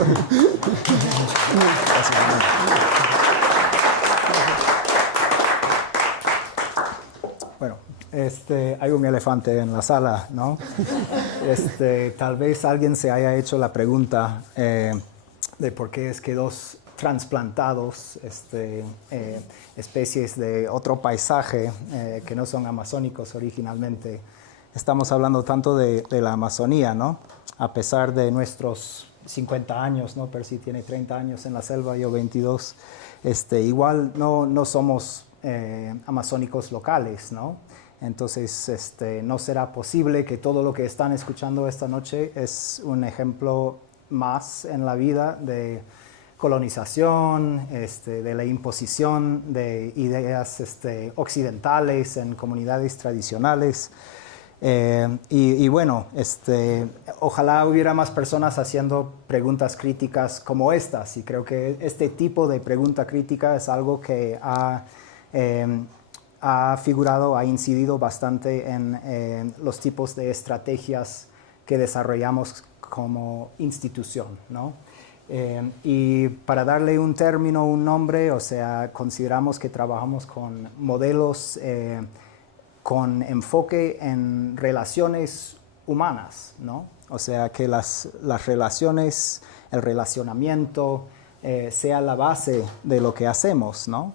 Bueno, hay un elefante en la sala, ¿no? Tal vez alguien se haya hecho la pregunta de por qué es que dos transplantados, especies de otro paisaje que no son amazónicos originalmente, estamos hablando tanto de la Amazonía, ¿no? A pesar de nuestros 50 años, ¿no? Percy tiene 30 años en la selva, yo 22. Igual no somos amazónicos locales, ¿no? Entonces, no será posible que todo lo que están escuchando esta noche es un ejemplo más en la vida de colonización, de la imposición de ideas occidentales en comunidades tradicionales. Y bueno, ojalá hubiera más personas haciendo preguntas críticas como estas, y creo que este tipo de pregunta crítica es algo que ha figurado, ha incidido bastante en los tipos de estrategias que desarrollamos como institución, ¿no? Y para darle un término, un nombre, o sea, consideramos que trabajamos con modelos con enfoque en relaciones humanas, ¿no? O sea, que las relaciones, el relacionamiento sea la base de lo que hacemos, ¿no?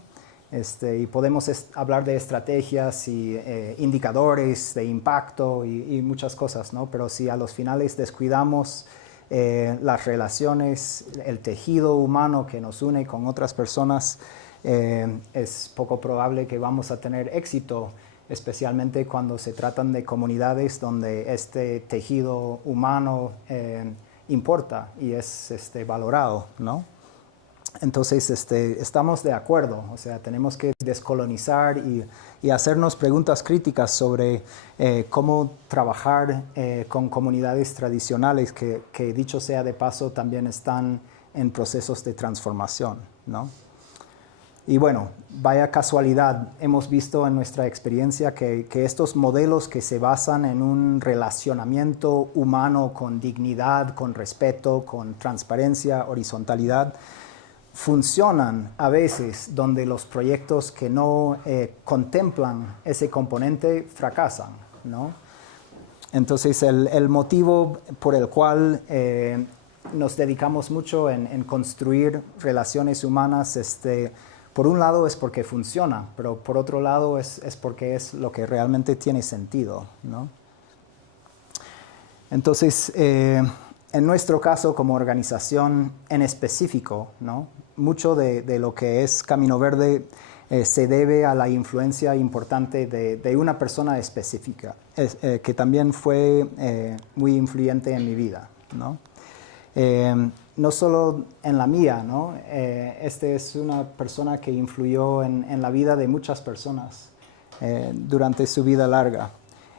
Y podemos hablar de estrategias y indicadores de impacto y muchas cosas, ¿no? Pero si a los finales descuidamos las relaciones, el tejido humano que nos une con otras personas, es poco probable que vamos a tener éxito, especialmente cuando se tratan de comunidades donde este tejido humano importa y es valorado, ¿no? Entonces, estamos de acuerdo, o sea, tenemos que descolonizar y hacernos preguntas críticas sobre cómo trabajar con comunidades tradicionales que, dicho sea de paso, también están en procesos de transformación, ¿no? Y bueno, vaya casualidad, hemos visto en nuestra experiencia que estos modelos que se basan en un relacionamiento humano con dignidad, con respeto, con transparencia, horizontalidad, funcionan a veces donde los proyectos que no contemplan ese componente fracasan, ¿no? Entonces, el motivo por el cual nos dedicamos mucho en construir relaciones humanas, por un lado es porque funciona, pero por otro lado es porque es lo que realmente tiene sentido, ¿no? Entonces, en nuestro caso como organización en específico, ¿no? Mucho de lo que es Camino Verde se debe a la influencia importante de una persona específica, que también fue muy influyente en mi vida, ¿no? No solo en la mía, ¿no? Es una persona que influyó en la vida de muchas personas durante su vida larga.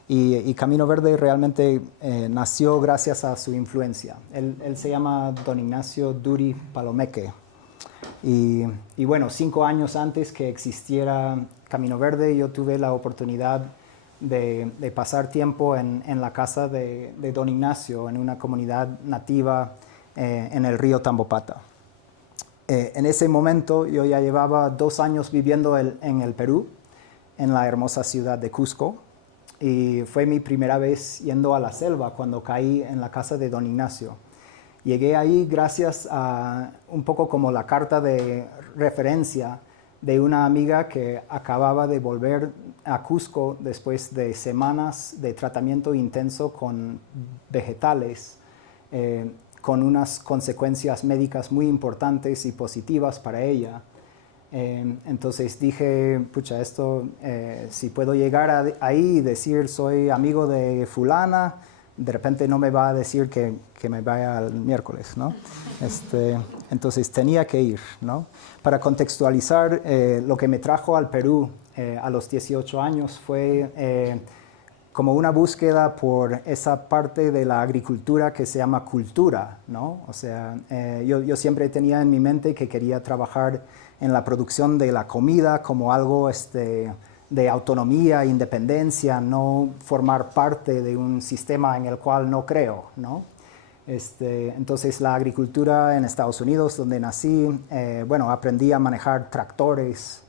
Y Camino Verde realmente nació gracias a su influencia. Él se llama Don Ignacio Duri Palomeque. Y bueno, 5 años antes que existiera Camino Verde, yo tuve la oportunidad de pasar tiempo en la casa de Don Ignacio, en una comunidad nativa en el río Tambopata. En ese momento yo ya llevaba 2 años viviendo en el Perú, en la hermosa ciudad de Cusco, y fue mi primera vez yendo a la selva cuando caí en la casa de Don Ignacio. Llegué ahí gracias a un poco como la carta de referencia de una amiga que acababa de volver a Cusco después de semanas de tratamiento intenso con vegetales, con unas consecuencias médicas muy importantes y positivas para ella. Entonces dije, pucha, si puedo llegar ahí y decir soy amigo de fulana, de repente no me va a decir que me vaya el miércoles, ¿no? Entonces tenía que ir, ¿no? Para contextualizar, lo que me trajo al Perú a los 18 años fue como una búsqueda por esa parte de la agricultura que se llama cultura, ¿no? O sea, yo siempre tenía en mi mente que quería trabajar en la producción de la comida como algo de autonomía, independencia, no formar parte de un sistema en el cual no creo, ¿no? Entonces la agricultura en Estados Unidos, donde nací, bueno, aprendí a manejar tractores,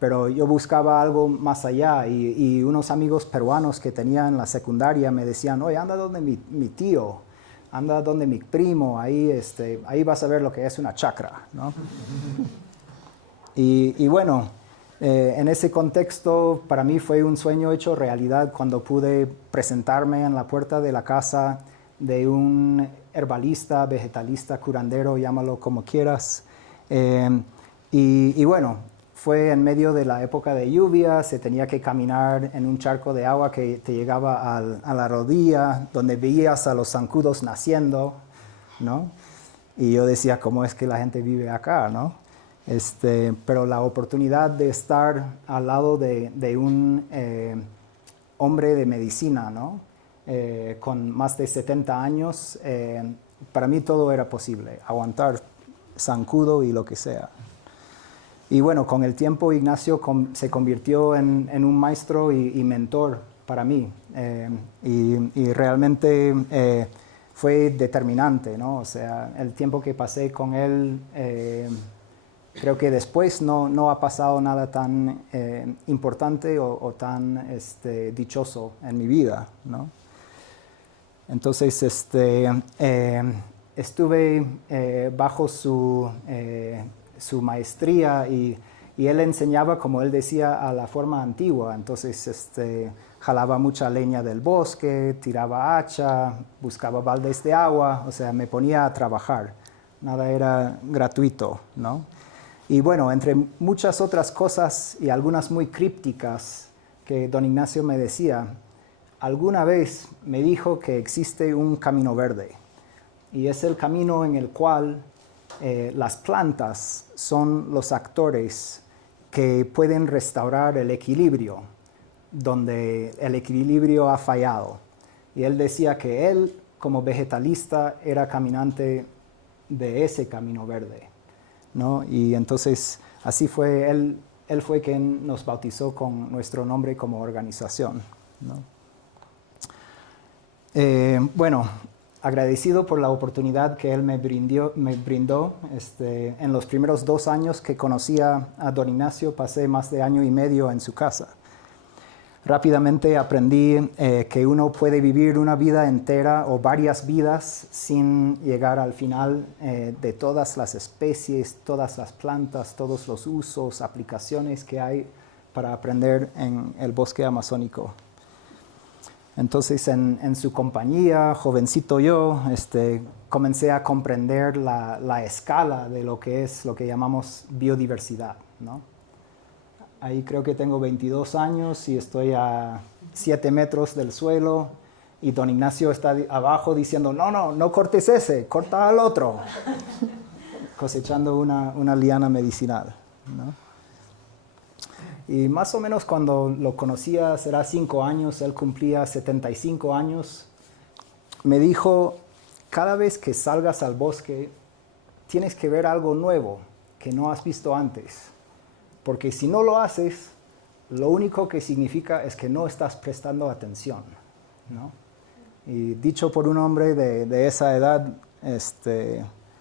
pero yo buscaba algo más allá y unos amigos peruanos que tenía en la secundaria me decían, oye, anda donde mi tío, anda donde mi primo, ahí vas a ver lo que es una chacra, ¿no? Y bueno, en ese contexto para mí fue un sueño hecho realidad cuando pude presentarme en la puerta de la casa de un herbalista, vegetalista, curandero, llámalo como quieras. Y bueno, fue en medio de la época de lluvia, se tenía que caminar en un charco de agua que te llegaba a la rodilla, donde veías a los zancudos naciendo, ¿no? Y yo decía, ¿cómo es que la gente vive acá, no? Pero la oportunidad de estar al lado de un hombre de medicina, ¿no? Con más de 70 años, para mí todo era posible, aguantar zancudo y lo que sea. Y bueno, con el tiempo Ignacio se convirtió en un maestro y mentor para mí. Y realmente fue determinante, ¿no? O sea, el tiempo que pasé con él, creo que después no ha pasado nada tan importante o tan dichoso en mi vida, ¿no? Entonces, estuve bajo su maestría y él enseñaba, como él decía, a la forma antigua. Entonces, jalaba mucha leña del bosque, tiraba hacha, buscaba baldes de agua, o sea, me ponía a trabajar. Nada era gratuito, ¿no? Y bueno, entre muchas otras cosas y algunas muy crípticas que don Ignacio me decía, alguna vez me dijo que existe un camino verde. Y es el camino en el cual las plantas son los actores que pueden restaurar el equilibrio, donde el equilibrio ha fallado. Y él decía que él, como vegetalista, era caminante de ese camino verde, ¿no? Y entonces, así fue, él fue quien nos bautizó con nuestro nombre como organización, ¿no? Bueno, agradecido por la oportunidad que él me brindó. En los primeros 2 años que conocía a don Ignacio, pasé más de 1 año y medio en su casa. Rápidamente aprendí que uno puede vivir una vida entera o varias vidas sin llegar al final de todas las especies, todas las plantas, todos los usos, aplicaciones que hay para aprender en el bosque amazónico. Entonces, en su compañía, jovencito yo, comencé a comprender la escala de lo que es lo que llamamos biodiversidad, ¿no? Ahí creo que tengo 22 años y estoy a 7 metros del suelo y don Ignacio está abajo diciendo, no cortes ese, corta al otro, cosechando una liana medicinal, ¿no? Y más o menos cuando lo conocía, será 5 años, él cumplía 75 años, me dijo, cada vez que salgas al bosque, tienes que ver algo nuevo que no has visto antes. Porque si no lo haces, lo único que significa es que no estás prestando atención, ¿no? Y dicho por un hombre de esa edad,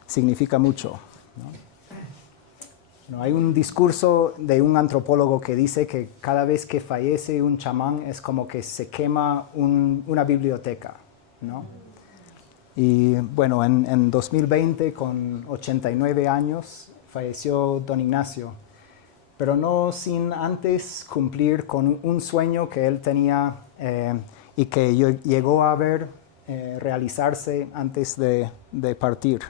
significa mucho, ¿no? No, hay un discurso de un antropólogo que dice que cada vez que fallece un chamán es como que se quema una biblioteca, ¿no? Y bueno, en 2020, con 89 años, falleció don Ignacio, pero no sin antes cumplir con un sueño que él tenía y que llegó a ver realizarse antes de partir.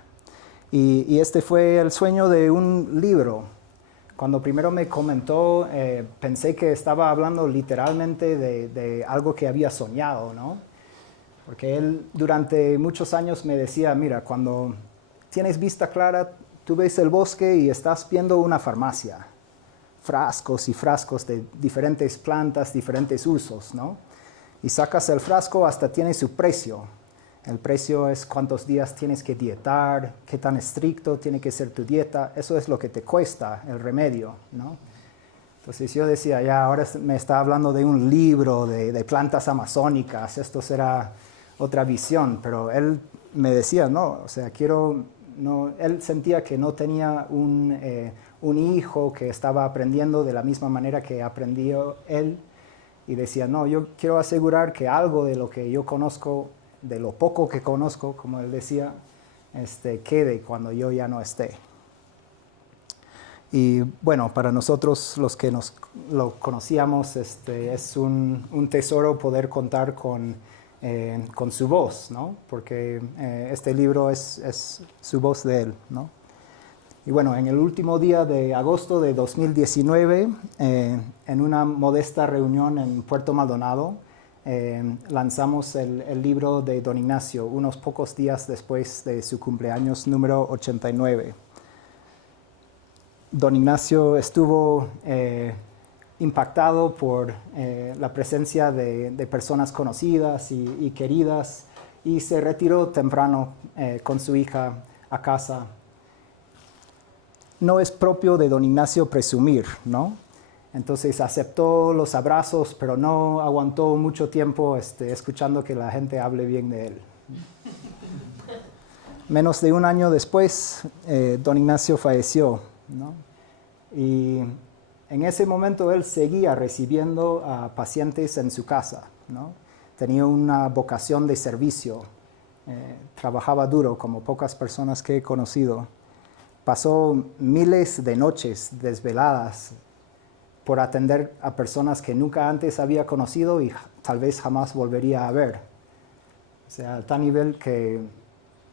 Y este fue el sueño de un libro. Cuando primero me comentó, pensé que estaba hablando literalmente de algo que había soñado, ¿no? Porque él durante muchos años me decía, mira, cuando tienes vista clara, tú ves el bosque y estás viendo una farmacia. Frascos y frascos de diferentes plantas, diferentes usos, ¿no? Y sacas el frasco hasta tiene su precio. El precio es cuántos días tienes que dietar, qué tan estricto tiene que ser tu dieta. Eso es lo que te cuesta el remedio, ¿no? Entonces yo decía, ya ahora me está hablando de un libro de plantas amazónicas, esto será otra visión. Pero él me decía, no, o sea, él sentía que no tenía un hijo que estaba aprendiendo de la misma manera que aprendió él. Y decía, no, yo quiero asegurar que algo de lo que yo conozco, de lo poco que conozco, como él decía, quede cuando yo ya no esté. Y bueno, para nosotros los que lo conocíamos, es un tesoro poder contar con su voz, ¿no? Porque este libro es su voz de él, ¿no? Y bueno, en el último día de agosto de 2019, en una modesta reunión en Puerto Maldonado, lanzamos el libro de Don Ignacio unos pocos días después de su cumpleaños número 89. Don Ignacio estuvo impactado por la presencia de personas conocidas y queridas y se retiró temprano con su hija a casa. No es propio de Don Ignacio presumir, ¿no? Entonces aceptó los abrazos, pero no aguantó mucho tiempo escuchando que la gente hable bien de él. Menos de un año después, Don Ignacio falleció, ¿no? Y en ese momento él seguía recibiendo a pacientes en su casa, ¿no? Tenía una vocación de servicio, trabajaba duro como pocas personas que he conocido. Pasó miles de noches desveladas por atender a personas que nunca antes había conocido y tal vez jamás volvería a ver. O sea, a tal nivel que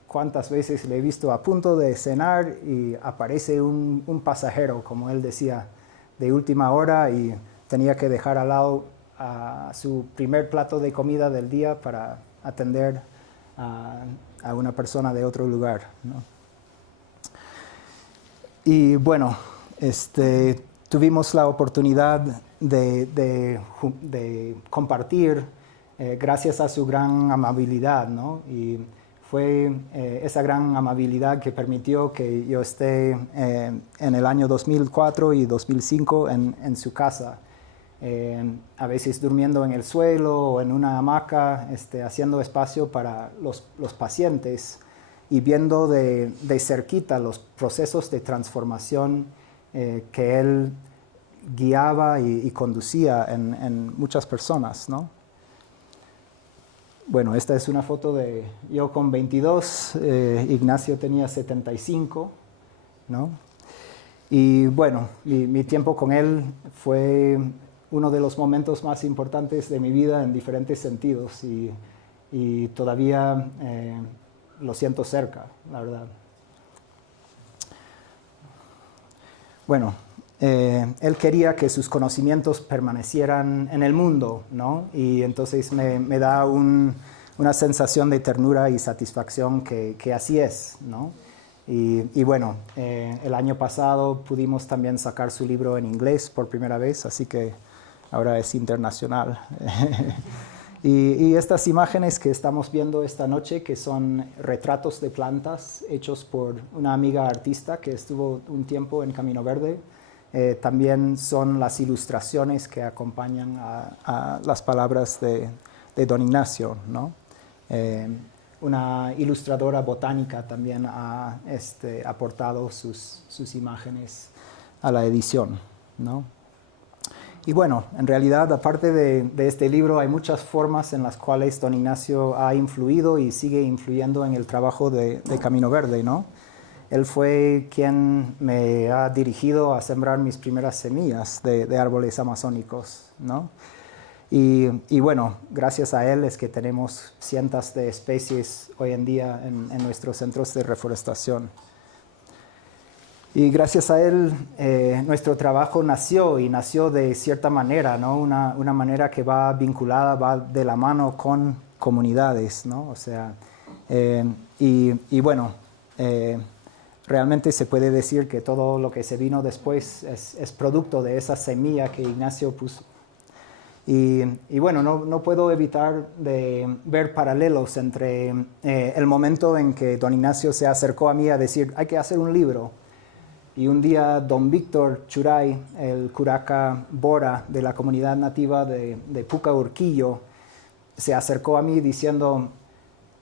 cuántas veces le he visto a punto de cenar y aparece un pasajero, como él decía, de última hora y tenía que dejar al lado a su primer plato de comida del día para atender a una persona de otro lugar, ¿no? Y bueno, tuvimos la oportunidad de compartir gracias a su gran amabilidad, ¿no? Y fue esa gran amabilidad que permitió que yo esté en el año 2004 y 2005 en su casa, a veces durmiendo en el suelo o en una hamaca, haciendo espacio para los pacientes y viendo de cerquita los procesos de transformación que él guiaba y conducía en muchas personas, ¿no? Bueno, esta es una foto de yo con 22, Ignacio tenía 75, ¿no? Y bueno, mi tiempo con él fue uno de los momentos más importantes de mi vida en diferentes sentidos y todavía lo siento cerca, la verdad. Bueno, él quería que sus conocimientos permanecieran en el mundo, ¿no? Y entonces me da una sensación de ternura y satisfacción que así es, ¿no? Y bueno, el año pasado pudimos también sacar su libro en inglés por primera vez, así que ahora es internacional. Y estas imágenes que estamos viendo esta noche, que son retratos de plantas hechos por una amiga artista que estuvo un tiempo en Camino Verde, también son las ilustraciones que acompañan a las palabras de Don Ignacio, ¿no? Una ilustradora botánica también ha aportado sus imágenes a la edición, ¿no? Y bueno, en realidad, aparte de este libro, hay muchas formas en las cuales Don Ignacio ha influido y sigue influyendo en el trabajo de Camino Verde, ¿no? Él fue quien me ha dirigido a sembrar mis primeras semillas de árboles amazónicos, ¿no? Y bueno, gracias a él es que tenemos cientos de especies hoy en día en nuestros centros de reforestación. Y gracias a él nuestro trabajo nació de cierta manera, ¿no? Una manera que va vinculada, va de la mano con comunidades, ¿no? O sea, y bueno, realmente se puede decir que todo lo que se vino después es producto de esa semilla que Ignacio puso. Y bueno, no puedo evitar de ver paralelos entre el momento en que Don Ignacio se acercó a mí a decir, hay que hacer un libro. Y un día Don Víctor Churay, el curaca Bora de la comunidad nativa de Puca Urquillo, se acercó a mí diciendo,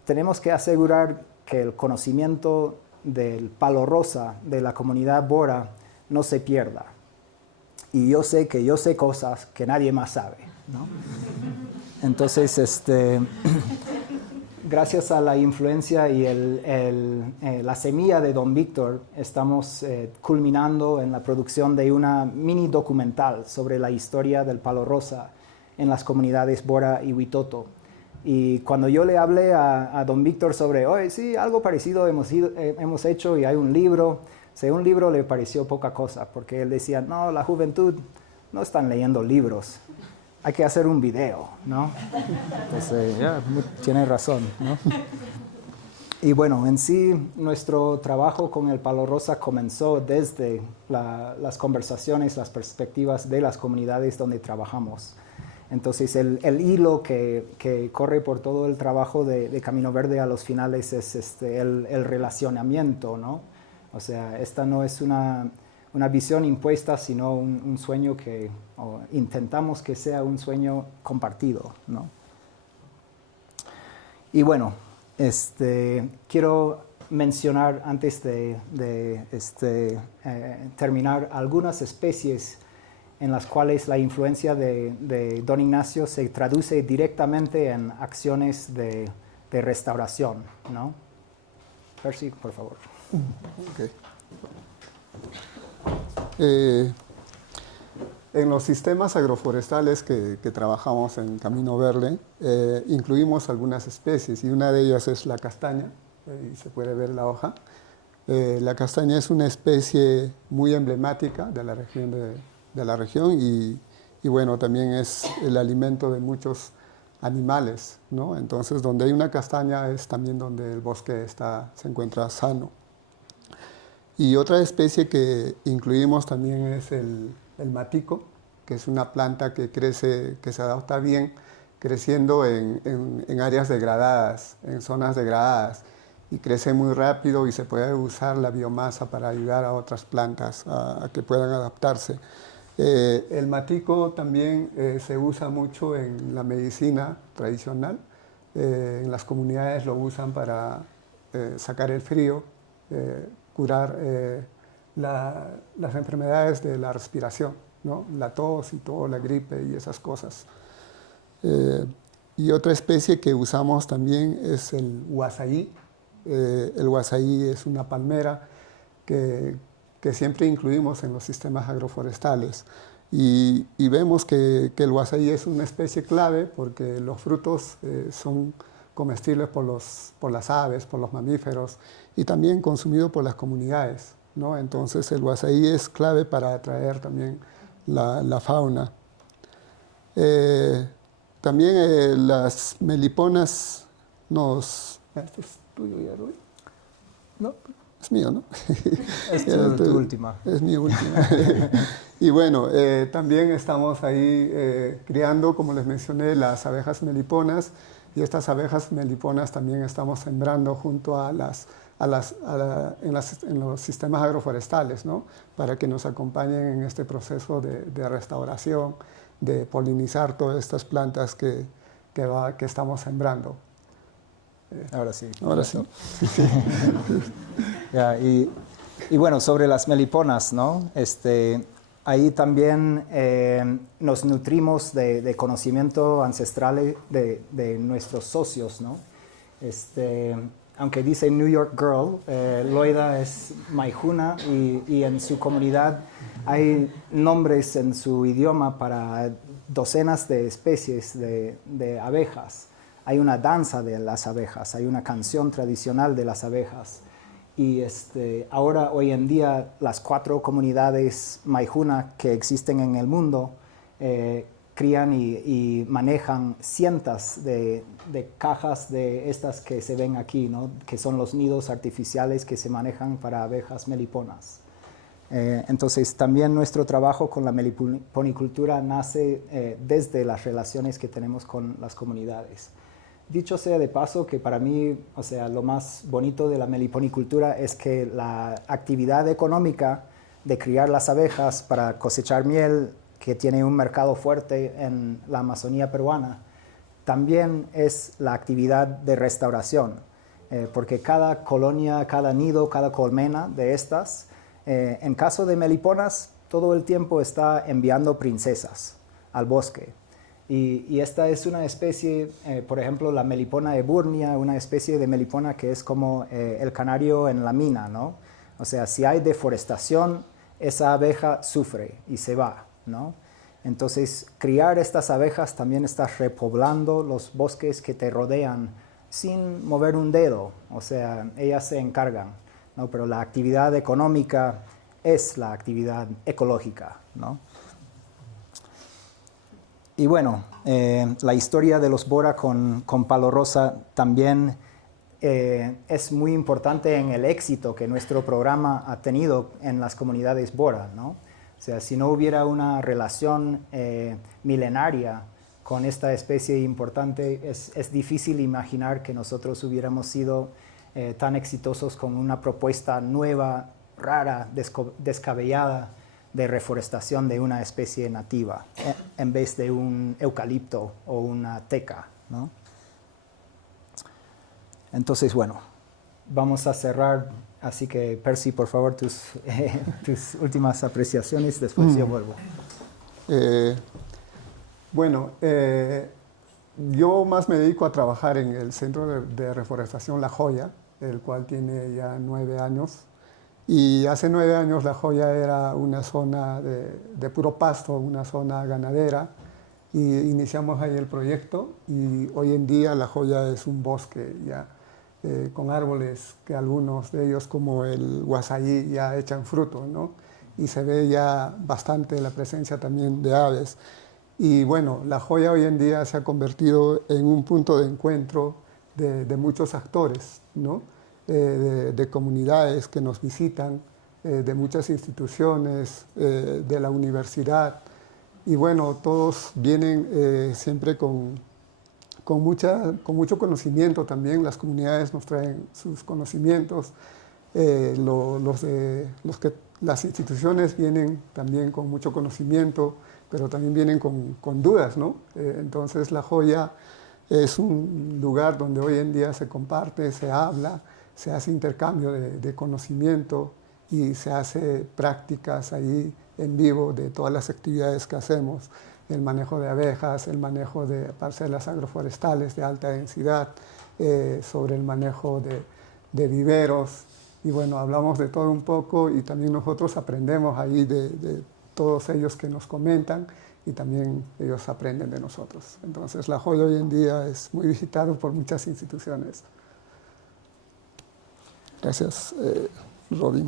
tenemos que asegurar que el conocimiento del palo rosa de la comunidad Bora no se pierda. Y yo sé que yo sé cosas que nadie más sabe, ¿no? Entonces, gracias a la influencia y la semilla de Don Víctor, estamos culminando en la producción de una mini documental sobre la historia del palo rosa en las comunidades Bora y Huitoto. Y cuando yo le hablé a Don Víctor sobre, oye, sí, algo parecido hemos hecho y hay un libro, un libro le pareció poca cosa, porque él decía, no, la juventud no están leyendo libros. hay que hacer un video, ¿no? Entonces, tiene razón, ¿no? Y bueno, en sí, nuestro trabajo con el Palo Rosa comenzó desde las conversaciones, las perspectivas de las comunidades donde trabajamos. Entonces, el hilo que corre por todo el trabajo de Camino Verde a los finales es el relacionamiento, ¿no? O sea, esta no es una visión impuesta, sino un sueño que intentamos que sea un sueño compartido, ¿no? Y bueno, quiero mencionar antes de terminar algunas especies en las cuales la influencia de Don Ignacio se traduce directamente en acciones de restauración, ¿no? Percy, por favor. Okay. En los sistemas agroforestales que trabajamos en Camino Verde, incluimos algunas especies y una de ellas es la castaña, y se puede ver la hoja. La castaña es una especie muy emblemática de la región y bueno, también es el alimento de muchos animales, ¿no? Entonces, donde hay una castaña es también donde el bosque se encuentra sano. Y otra especie que incluimos también es el matico, que es una planta que crece, que se adapta bien, creciendo en áreas degradadas, en zonas degradadas, y crece muy rápido y se puede usar la biomasa para ayudar a otras plantas a que puedan adaptarse. El matico también se usa mucho en la medicina tradicional. En las comunidades lo usan para sacar el frío, curar las enfermedades de la respiración, ¿no? La tos y todo, la gripe y esas cosas. Y otra especie que usamos también es el huasaí. El huasaí es una palmera que siempre incluimos en los sistemas agroforestales. Y vemos que el huasaí es una especie clave porque los frutos son comestibles por las aves, por los mamíferos y también consumido por las comunidades, ¿no? Entonces el huasaí es clave para atraer también la fauna. También las meliponas ¿Esto es tuyo ya, Rui? No, es mío, ¿no? Es tu última. Es mi última. Y bueno, también estamos ahí criando, como les mencioné, las abejas meliponas. Y estas abejas meliponas también estamos sembrando junto a en los sistemas agroforestales, ¿no? Para que nos acompañen en este proceso de restauración, de polinizar todas estas plantas que estamos sembrando. Ahora sí. Ahora sí. Yeah, y bueno, sobre las meliponas, ¿no? Ahí también nos nutrimos de conocimiento ancestral de nuestros socios, ¿no? Aunque dice New York Girl, Loida es Maijuna y en su comunidad hay nombres en su idioma para docenas de especies de abejas. Hay una danza de las abejas, hay una canción tradicional de las abejas. Y ahora, hoy en día, las 4 comunidades Maijuna que existen en el mundo crían y manejan cientos de cajas de estas que se ven aquí, ¿no? Que son los nidos artificiales que se manejan para abejas meliponas. Entonces, también nuestro trabajo con la meliponicultura nace desde las relaciones que tenemos con las comunidades. Dicho sea de paso que para mí, o sea, lo más bonito de la meliponicultura es que la actividad económica de criar las abejas para cosechar miel, que tiene un mercado fuerte en la Amazonía peruana, también es la actividad de restauración, porque cada colonia, cada nido, cada colmena de estas, en caso de meliponas, todo el tiempo está enviando princesas al bosque. Y esta es una especie, por ejemplo, la melipona eburnia, una especie de melipona que es como el canario en la mina, ¿no? O sea, si hay deforestación, esa abeja sufre y se va, ¿no? Entonces, criar estas abejas también estás repoblando los bosques que te rodean sin mover un dedo, o sea, ellas se encargan, ¿no? Pero la actividad económica es la actividad ecológica, ¿no? Y bueno, la historia de los Bora con Palo Rosa también es muy importante en el éxito que nuestro programa ha tenido en las comunidades Bora, ¿no? O sea, si no hubiera una relación milenaria con esta especie importante, es difícil imaginar que nosotros hubiéramos sido tan exitosos con una propuesta nueva, rara, descabellada de reforestación de una especie nativa en vez de un eucalipto o una teca, ¿no? Entonces, bueno, vamos a cerrar. Así que, Percy, por favor, tus últimas apreciaciones, después yo vuelvo. Bueno, yo más me dedico a trabajar en el Centro de Reforestación La Joya, el cual tiene ya 9 años. Y hace 9 años La Joya era una zona de puro pasto, una zona ganadera, y iniciamos ahí el proyecto, y hoy en día La Joya es un bosque ya con árboles que algunos de ellos, como el huasaí, ya echan fruto, ¿no? Y se ve ya bastante la presencia también de aves. Y bueno, La Joya hoy en día se ha convertido en un punto de encuentro de muchos actores, ¿no? De comunidades que nos visitan, de muchas instituciones, de la universidad. Y bueno, todos vienen siempre con mucho conocimiento también. Las comunidades nos traen sus conocimientos. Las instituciones vienen también con mucho conocimiento, pero también vienen con dudas, ¿no? Entonces La Joya es un lugar donde hoy en día se comparte, se habla, se hace intercambio de conocimiento y se hace prácticas ahí en vivo de todas las actividades que hacemos, el manejo de abejas, el manejo de parcelas agroforestales de alta densidad, sobre el manejo de viveros, y bueno, hablamos de todo un poco y también nosotros aprendemos ahí de todos ellos que nos comentan, y también ellos aprenden de nosotros. Entonces La Joya hoy en día es muy visitado por muchas instituciones. Gracias, Robin.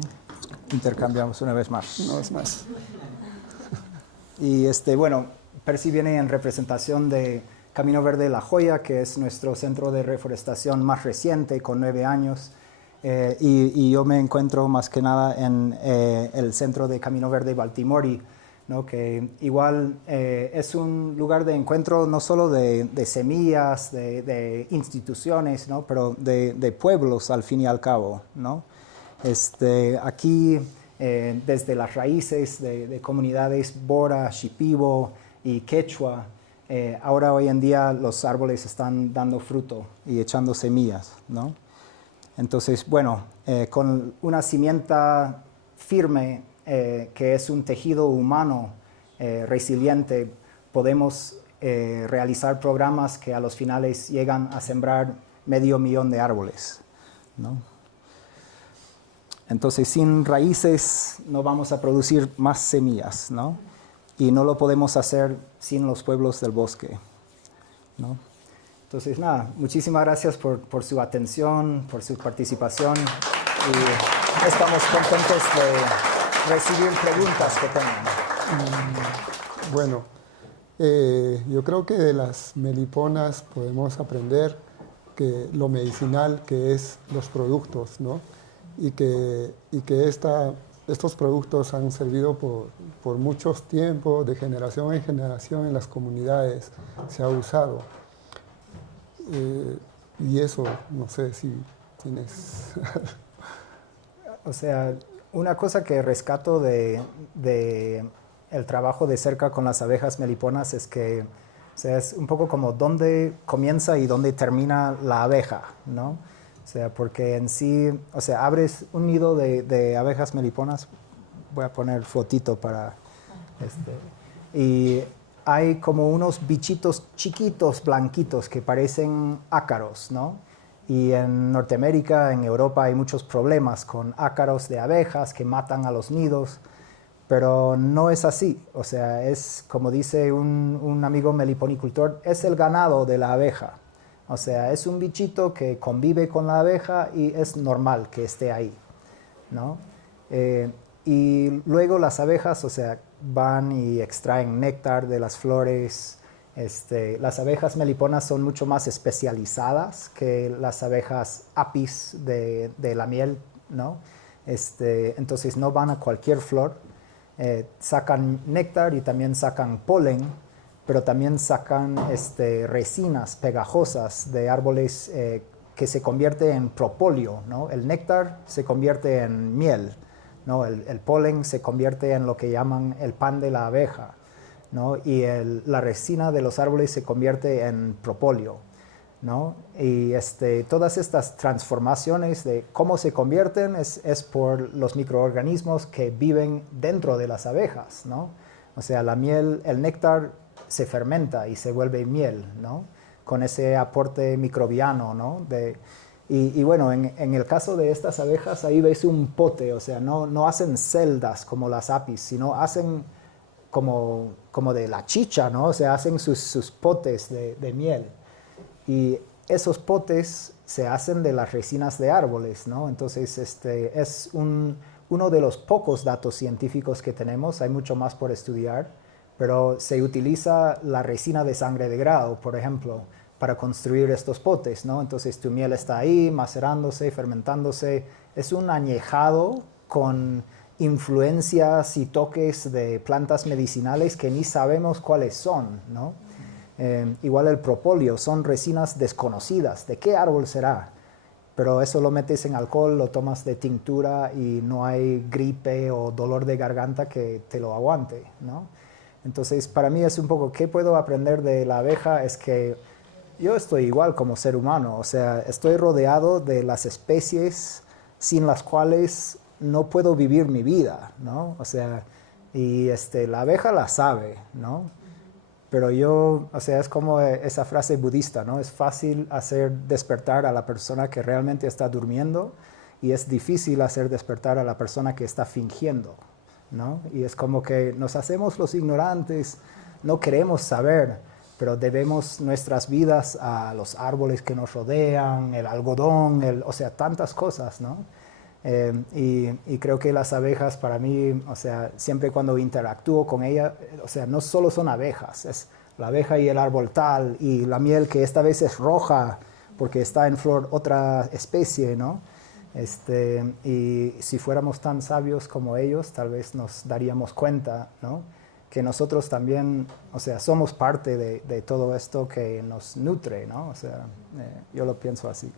Intercambiamos una vez más. Una vez más. Y bueno, Percy viene en representación de Camino Verde La Joya, que es nuestro centro de reforestación más reciente, con 9 años. Y yo me encuentro más que nada en el centro de Camino Verde Baltimore, ¿no? Que igual es un lugar de encuentro no solo de semillas, de instituciones, ¿no? Pero de pueblos al fin y al cabo, ¿no? Aquí, desde las raíces de comunidades Bora, Shipibo y Quechua, ahora hoy en día los árboles están dando fruto y echando semillas, ¿no? Entonces, bueno, con una cimienta firme, que es un tejido humano resiliente, podemos realizar programas que a los finales llegan a sembrar 500,000 de árboles, ¿no? Entonces, sin raíces no vamos a producir más semillas, ¿no? Y no lo podemos hacer sin los pueblos del bosque, ¿no? Entonces, nada, muchísimas gracias por su atención, por su participación, y estamos contentos de recibir preguntas que tengan. Bueno, yo creo que de las meliponas podemos aprender que lo medicinal que es los productos, ¿no? Y que estos productos han servido por muchos tiempos, de generación en generación en las comunidades, se ha usado. Y eso, no sé si tienes... O sea, una cosa que rescato de el trabajo de cerca con las abejas meliponas es que, o sea, es un poco como dónde comienza y dónde termina la abeja, ¿no? O sea, porque en sí, o sea, abres un nido de abejas meliponas, voy a poner fotito para y hay como unos bichitos chiquitos, blanquitos, que parecen ácaros, ¿no? Y en Norteamérica, en Europa, hay muchos problemas con ácaros de abejas que matan a los nidos, pero no es así. O sea, es como dice un amigo meliponicultor, es el ganado de la abeja. O sea, es un bichito que convive con la abeja y es normal que esté ahí, ¿no? Y luego las abejas, o sea, van y extraen néctar de las flores Las abejas meliponas son mucho más especializadas que las abejas apis de la miel, ¿no? Entonces no van a cualquier flor, sacan néctar y también sacan polen, pero también sacan resinas pegajosas de árboles que se convierte en propóleo, ¿no? El néctar se convierte en miel, ¿no? El polen se convierte en lo que llaman el pan de la abeja, ¿no? Y la resina de los árboles se convierte en propóleo, ¿no? Y todas estas transformaciones de cómo se convierten es por los microorganismos que viven dentro de las abejas, ¿no? O sea, la miel, el néctar se fermenta y se vuelve miel, ¿no? Con ese aporte microbiano, ¿no? Y bueno, en el caso de estas abejas, ahí ves un pote, o sea, no hacen celdas como las apis, sino hacen como de la chicha, ¿no? O sea, hacen sus potes de miel. Y esos potes se hacen de las resinas de árboles, ¿no? Entonces, es uno de los pocos datos científicos que tenemos, hay mucho más por estudiar, pero se utiliza la resina de sangre de grado, por ejemplo, para construir estos potes, ¿no? Entonces tu miel está ahí, macerándose, fermentándose. Es un añejado con influencias y toques de plantas medicinales que ni sabemos cuáles son, ¿no? Igual el propóleo, son resinas desconocidas. ¿De qué árbol será? Pero eso lo metes en alcohol, lo tomas de tintura y no hay gripe o dolor de garganta que te lo aguante, ¿no? Entonces, para mí es un poco, ¿qué puedo aprender de la abeja? Es que yo estoy igual como ser humano, o sea, estoy rodeado de las especies sin las cuales no puedo vivir mi vida, ¿no? O sea, y la abeja la sabe, ¿no? Pero yo, o sea, es como esa frase budista, ¿no? Es fácil hacer despertar a la persona que realmente está durmiendo y es difícil hacer despertar a la persona que está fingiendo, ¿no? Y es como que nos hacemos los ignorantes, no queremos saber, pero debemos nuestras vidas a los árboles que nos rodean, el algodón, o sea, tantas cosas, ¿no? Y creo que las abejas para mí, o sea, siempre cuando interactúo con ellas, o sea, no solo son abejas, es la abeja y el árbol tal, y la miel que esta vez es roja porque está en flor otra especie, ¿no? Y si fuéramos tan sabios como ellos, tal vez nos daríamos cuenta, ¿no? Que nosotros también, o sea, somos parte de todo esto que nos nutre, ¿no? O sea, yo lo pienso así.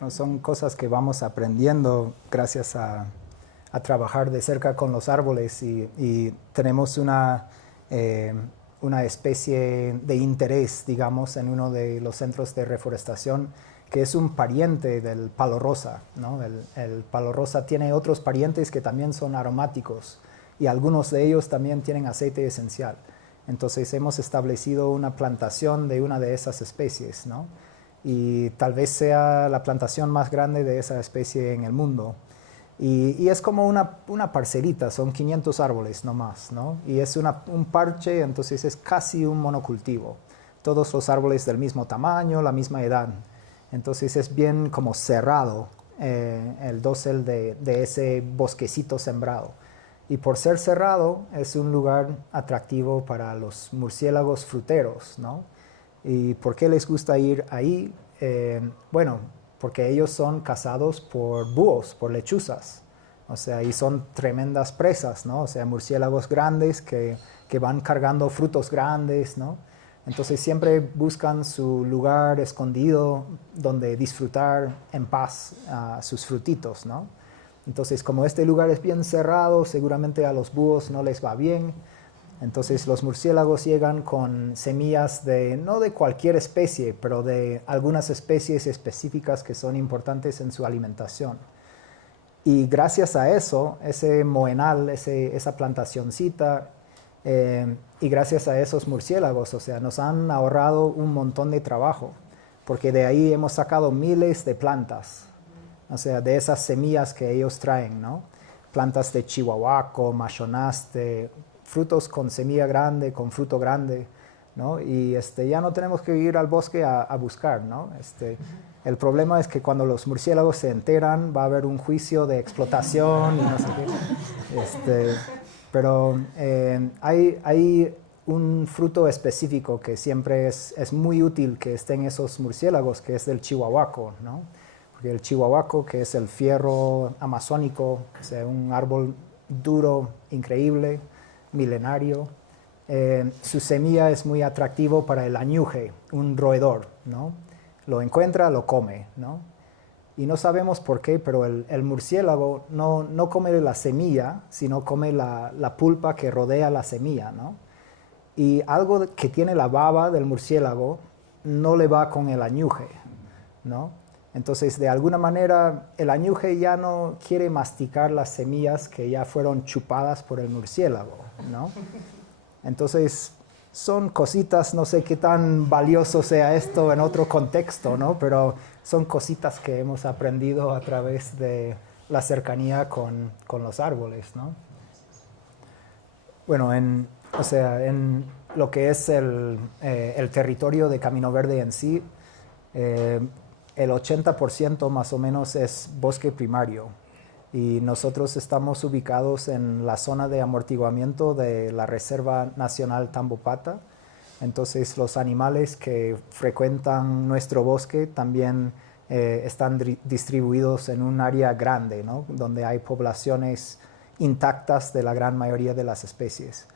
¿No? Son cosas que vamos aprendiendo gracias a trabajar de cerca con los árboles y tenemos una especie de interés, digamos, en uno de los centros de reforestación que es un pariente del palo rosa, ¿no? El palo rosa tiene otros parientes que también son aromáticos y algunos de ellos también tienen aceite esencial. Entonces hemos establecido una plantación de una de esas especies, ¿no? Y tal vez sea la plantación más grande de esa especie en el mundo. Y es como una parcelita, son 500 árboles nomás, ¿no? Y es un parche, entonces es casi un monocultivo. Todos los árboles del mismo tamaño, la misma edad. Entonces es bien como cerrado el dosel de ese bosquecito sembrado. Y por ser cerrado es un lugar atractivo para los murciélagos fruteros, ¿no? ¿Y por qué les gusta ir ahí? Bueno, porque ellos son cazados por búhos, por lechuzas. O sea, y son tremendas presas, ¿no? O sea, murciélagos grandes que van cargando frutos grandes, ¿no? Entonces siempre buscan su lugar escondido donde disfrutar en paz sus frutitos, ¿no? Entonces, como este lugar es bien cerrado, seguramente a los búhos no les va bien. Entonces los murciélagos llegan con semillas no de cualquier especie, pero de algunas especies específicas que son importantes en su alimentación. Y gracias a eso, ese moenal, esa plantacioncita, y gracias a esos murciélagos, o sea, nos han ahorrado un montón de trabajo, porque de ahí hemos sacado miles de plantas, o sea, de esas semillas que ellos traen, ¿no? Plantas de chihuahuaco, machonaste, frutos con semilla grande, con fruto grande, ¿no? Y ya no tenemos que ir al bosque a buscar, ¿no? El problema es que cuando los murciélagos se enteran va a haber un juicio de explotación y no sé qué. Pero hay un fruto específico que siempre es muy útil que estén esos murciélagos, que es el chihuahuaco, ¿no? Porque el chihuahuaco, que es el fierro amazónico, o sea, un árbol duro, increíble, milenario, su semilla es muy atractivo para el añuje, un roedor, ¿no? Lo encuentra, lo come, ¿no? Y no sabemos por qué, pero el murciélago no come la semilla, sino come la pulpa que rodea la semilla, ¿no? Y algo que tiene la baba del murciélago no le va con el añuje, ¿no? Entonces, de alguna manera, el añuje ya no quiere masticar las semillas que ya fueron chupadas por el murciélago, ¿no? Entonces, son cositas, no sé qué tan valioso sea esto en otro contexto, ¿no? Pero son cositas que hemos aprendido a través de la cercanía con los árboles, ¿no? Bueno, en lo que es el territorio de Camino Verde en sí, el 80% más o menos es bosque primario. Y nosotros estamos ubicados en la zona de amortiguamiento de la Reserva Nacional Tambopata. Entonces los animales que frecuentan nuestro bosque también están distribuidos en un área grande, ¿no? Donde hay poblaciones intactas de la gran mayoría de las especies.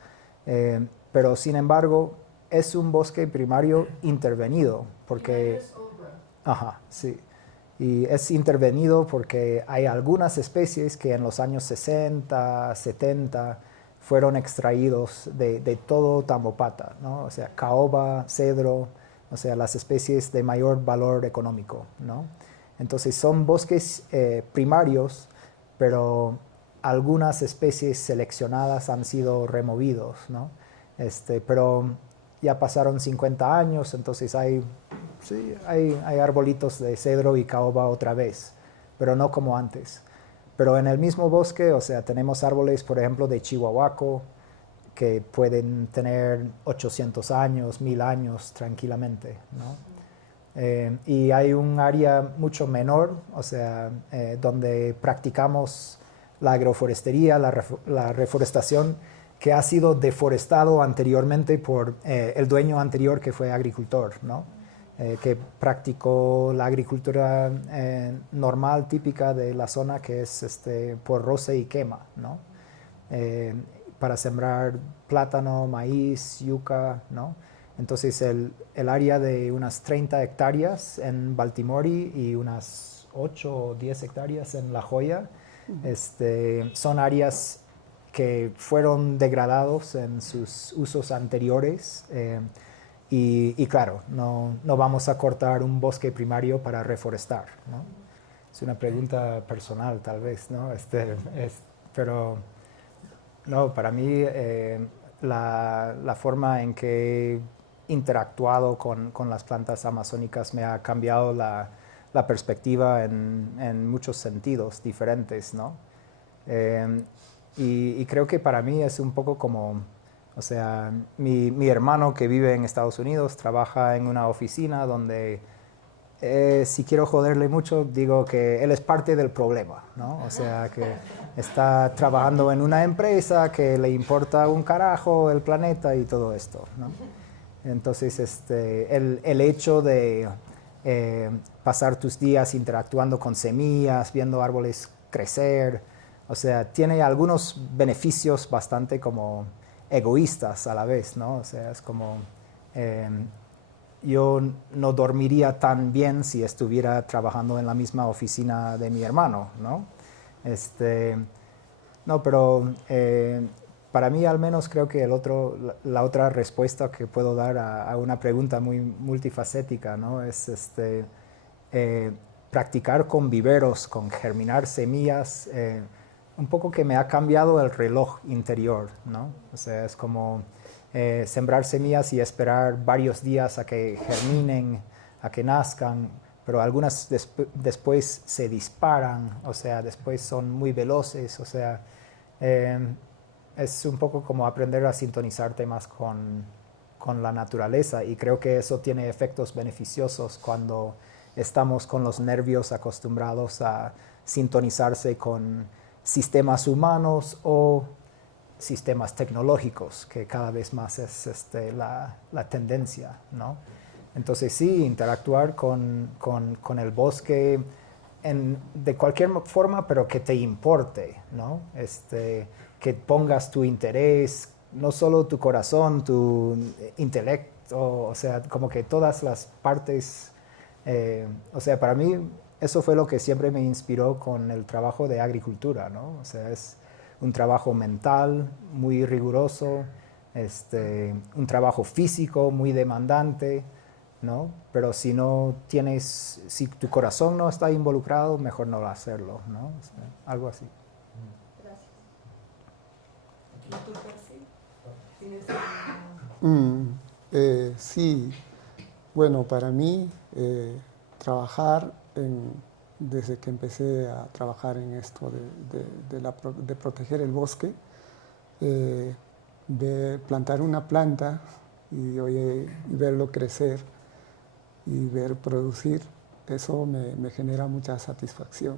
Pero sin embargo es un bosque primario intervenido porque... Ajá, sí. Y es intervenido porque hay algunas especies que en los años 60, 70 fueron extraídos de todo Tambopata, ¿no? O sea, caoba, cedro, o sea, las especies de mayor valor económico, ¿no? Entonces son bosques primarios, pero algunas especies seleccionadas han sido removidos, ¿no? Pero ya pasaron 50 años, entonces hay arbolitos de cedro y caoba otra vez, pero no como antes. Pero en el mismo bosque, o sea, tenemos árboles, por ejemplo, de chihuahuaco, que pueden tener 800 años, 1000 años tranquilamente, ¿no? Y hay un área mucho menor, o sea, donde practicamos la agroforestería, la reforestación, que ha sido deforestado anteriormente por el dueño anterior que fue agricultor, ¿no? Que practicó la agricultura normal, típica de la zona, que es por roce y quema, ¿no? Para sembrar plátano, maíz, yuca, ¿no? Entonces el área de unas 30 hectáreas en Baltimore y unas 8 o 10 hectáreas en La Joya, son áreas que fueron degradados en sus usos anteriores. Y claro, no vamos a cortar un bosque primario para reforestar, ¿no? Es una pregunta personal, tal vez, ¿no? Pero no, para mí la forma en que he interactuado con las plantas amazónicas me ha cambiado la perspectiva en muchos sentidos diferentes, ¿no? Y creo que para mí es un poco como... O sea, mi hermano que vive en Estados Unidos trabaja en una oficina donde, si quiero joderle mucho, digo que él es parte del problema, ¿no? O sea, que está trabajando en una empresa que le importa un carajo el planeta y todo esto, ¿no? Entonces, el hecho de pasar tus días interactuando con semillas, viendo árboles crecer, o sea, tiene algunos beneficios bastante como egoístas a la vez, ¿no? O sea, es como yo no dormiría tan bien si estuviera trabajando en la misma oficina de mi hermano, ¿no? No, pero para mí al menos creo que la otra respuesta que puedo dar a una pregunta muy multifacética, ¿no? Es practicar con viveros, con germinar semillas, un poco que me ha cambiado el reloj interior, ¿no? O sea, es como sembrar semillas y esperar varios días a que germinen, a que nazcan, pero algunas después se disparan, o sea, después son muy veloces, o sea, es un poco como aprender a sintonizarte más con la naturaleza, y creo que eso tiene efectos beneficiosos cuando estamos con los nervios acostumbrados a sintonizarse con sistemas humanos o sistemas tecnológicos, que cada vez más es la tendencia, ¿no? Entonces sí, interactuar con el bosque de cualquier forma, pero que te importe, ¿no? Que pongas tu interés, no solo tu corazón, tu intelecto, o sea, como que todas las partes, o sea, para mí eso fue lo que siempre me inspiró con el trabajo de agricultura, ¿no? O sea, es un trabajo mental muy riguroso, un trabajo físico muy demandante, ¿no? Pero si si tu corazón no está involucrado, mejor no hacerlo, ¿no? O sea, algo así. Gracias. ¿Y tú, Percy? ¿Tienes alguna... Sí, bueno, para mí trabajar desde que empecé a trabajar en esto de proteger el bosque, plantar una planta y verlo crecer y ver producir, eso me genera mucha satisfacción,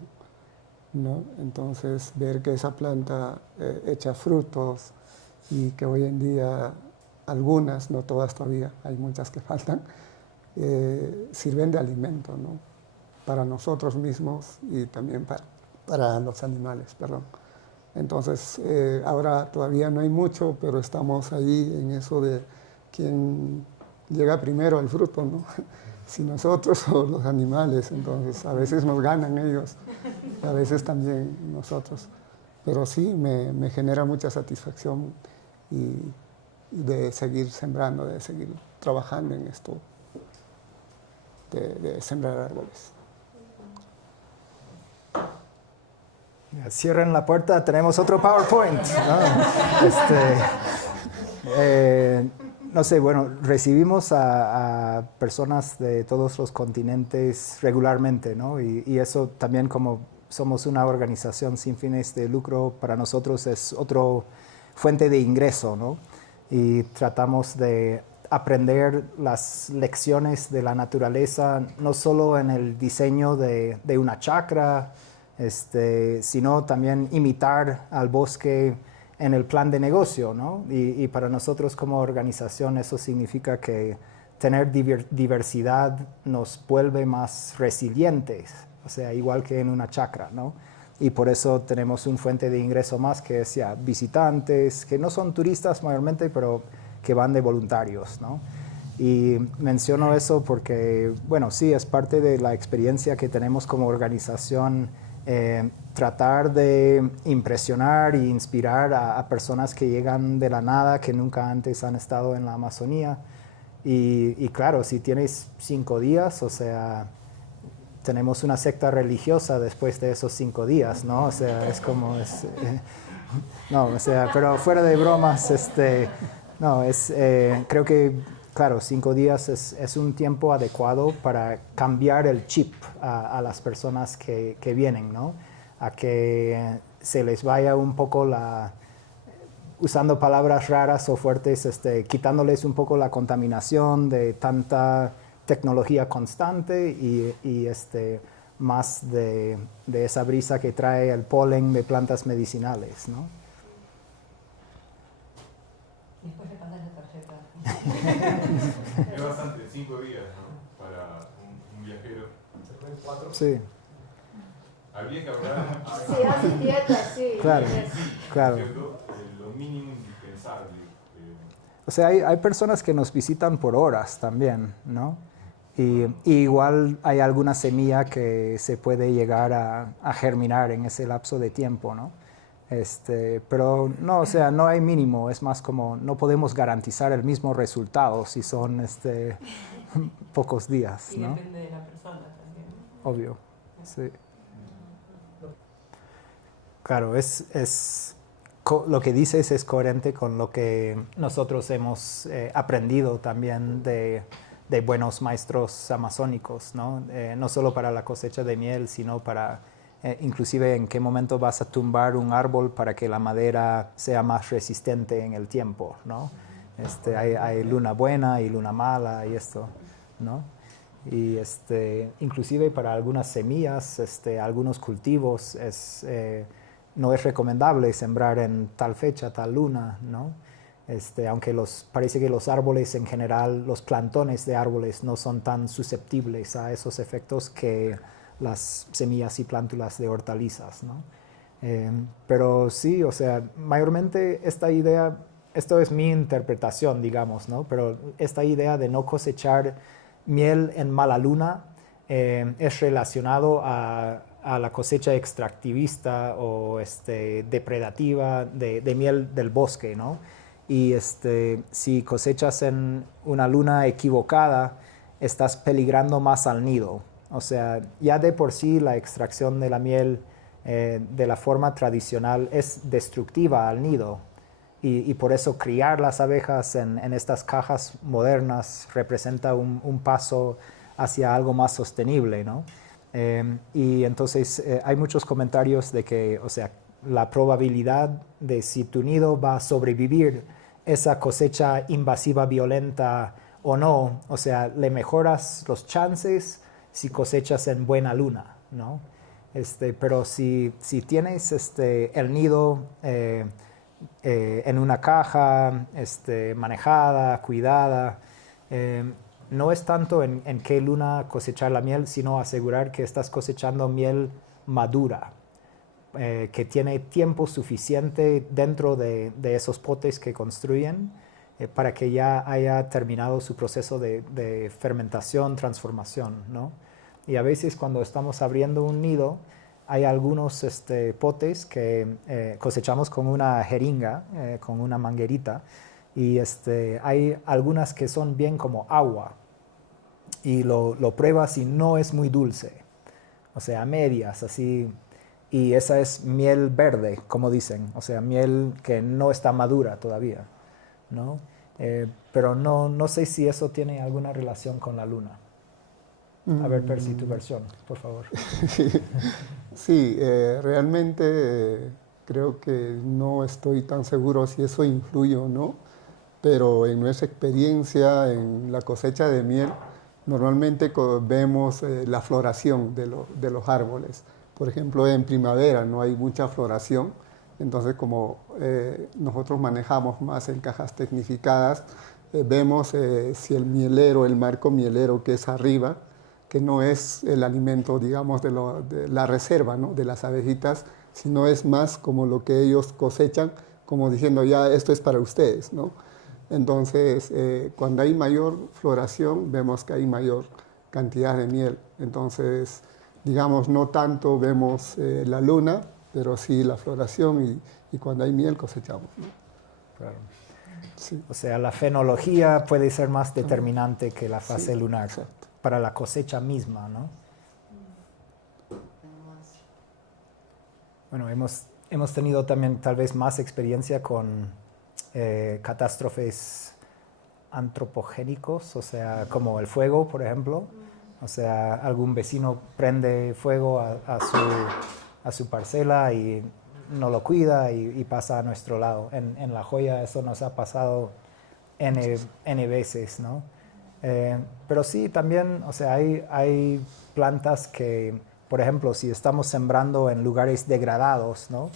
¿no? Entonces, ver que esa planta echa frutos y que hoy en día algunas, no todas todavía, hay muchas que faltan, sirven de alimento, ¿no? Para nosotros mismos y también para los animales, perdón. Entonces, ahora todavía no hay mucho, pero estamos ahí en eso de quién llega primero al fruto, ¿no? Si nosotros o los animales. Entonces, a veces nos ganan ellos, a veces también nosotros. Pero sí, me genera mucha satisfacción y de seguir sembrando, de seguir trabajando en esto, de sembrar árboles. Cierren la puerta, tenemos otro PowerPoint, ¿no? No sé, bueno, recibimos a personas de todos los continentes regularmente, ¿no? Y eso también, como somos una organización sin fines de lucro, para nosotros es otra fuente de ingreso, ¿no? Y tratamos de aprender las lecciones de la naturaleza, no solo en el diseño de una chacra, sino también imitar al bosque en el plan de negocio, ¿no? Y para nosotros como organización eso significa que tener diversidad nos vuelve más resilientes, o sea, igual que en una chacra, ¿no? Y por eso tenemos un fuente de ingreso más que es ya visitantes, que no son turistas mayormente, pero que van de voluntarios, ¿no? Y menciono eso porque, bueno, sí, es parte de la experiencia que tenemos como organización, tratar de impresionar e inspirar a personas que llegan de la nada, que nunca antes han estado en la Amazonía. Y claro, si tienes 5 días, o sea, tenemos una secta religiosa después de esos 5 días, ¿no? O sea, es como... no, o sea, pero fuera de bromas, no, creo que, claro, 5 días es un tiempo adecuado para cambiar el chip a las personas que vienen, ¿no? A que se les vaya un poco usando palabras raras o fuertes, quitándoles un poco la contaminación de tanta tecnología constante y más de esa brisa que trae el polen de plantas medicinales, ¿no? Después le pasas la tarjeta. Es bastante, 5 días, ¿no? Para un viajero. ¿Se pueden 4? Sí. Habría que hablar. Sí, hace dieta, sí. Claro, claro. Lo mínimo indispensable. O sea, hay personas que nos visitan por horas también, ¿no? Y igual hay alguna semilla que se puede llegar a germinar en ese lapso de tiempo, ¿no? Pero no, o sea, no hay mínimo, es más como no podemos garantizar el mismo resultado si son pocos días, Y ¿no? depende de la persona también. Obvio, sí. Claro, lo que dices es coherente con lo que nosotros hemos aprendido también de buenos maestros amazónicos, ¿no? No solo para la cosecha de miel, sino para inclusive en qué momento vas a tumbar un árbol para que la madera sea más resistente en el tiempo, ¿no? Hay luna buena y luna mala y esto, ¿no? Y inclusive para algunas semillas, algunos cultivos no es recomendable sembrar en tal fecha, tal luna, ¿no? Aunque parece que los árboles en general, los plantones de árboles no son tan susceptibles a esos efectos que las semillas y plántulas de hortalizas, ¿no? Pero sí, o sea, mayormente esta idea, esto es mi interpretación, digamos, ¿no? Pero esta idea de no cosechar miel en mala luna es relacionado a la cosecha extractivista o depredativa de miel del bosque, ¿no? Y si cosechas en una luna equivocada, estás peligrando más al nido. O sea, ya de por sí la extracción de la miel de la forma tradicional es destructiva al nido. Y por eso criar las abejas en estas cajas modernas representa un paso hacia algo más sostenible, ¿no? Y entonces hay muchos comentarios de que, o sea, la probabilidad de si tu nido va a sobrevivir esa cosecha invasiva violenta o no, o sea, le mejoras los chances si cosechas en buena luna, ¿no? Pero si tienes el nido en una caja manejada, cuidada, no es tanto en qué luna cosechar la miel, sino asegurar que estás cosechando miel madura, que tiene tiempo suficiente dentro de esos potes que construyen para que ya haya terminado su proceso de fermentación, transformación, ¿no? Y a veces cuando estamos abriendo un nido, hay algunos potes que cosechamos con una jeringa, con una manguerita, y hay algunas que son bien como agua, y lo pruebas y no es muy dulce, o sea, a medias, así, y esa es miel verde, como dicen, o sea, miel que no está madura todavía, ¿no? Pero no sé si eso tiene alguna relación con la luna. A ver, Percy, tu versión, por favor. Sí, realmente creo que no estoy tan seguro si eso influye o no, pero en nuestra experiencia en la cosecha de miel, normalmente vemos la floración de los árboles. Por ejemplo, en primavera no hay mucha floración, entonces como nosotros manejamos más en cajas tecnificadas, vemos si el mielero, el marco mielero que es arriba, que no es el alimento, digamos, de la reserva, ¿no?, de las abejitas, sino es más como lo que ellos cosechan, como diciendo, ya esto es para ustedes, ¿no? Entonces, cuando hay mayor floración, vemos que hay mayor cantidad de miel. Entonces, digamos, no tanto vemos la luna, pero sí la floración y cuando hay miel cosechamos, ¿no? Claro. Sí. O sea, la fenología puede ser más determinante que la fase Sí, lunar exacto. para la cosecha misma, ¿no? Bueno, hemos tenido también tal vez más experiencia con catástrofes antropogénicos, o sea, como el fuego, por ejemplo. O sea, algún vecino prende fuego a su parcela y no lo cuida y pasa a nuestro lado. En La Joya eso nos ha pasado N veces, ¿no? Pero sí, también, o sea, hay plantas que, por ejemplo, si estamos sembrando en lugares degradados, ¿no?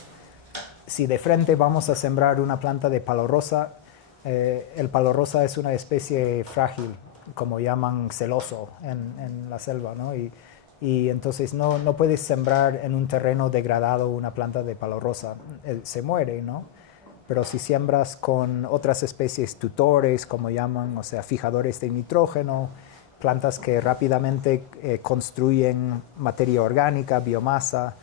Si de frente vamos a sembrar una planta de palo rosa, el palo rosa es una especie frágil, como llaman celoso en la selva, ¿no? Y entonces no puedes sembrar en un terreno degradado una planta de palo rosa, se muere, ¿no? Pero si siembras con otras especies tutores, como llaman, o sea, fijadores de nitrógeno, plantas que rápidamente construyen materia orgánica, biomasa,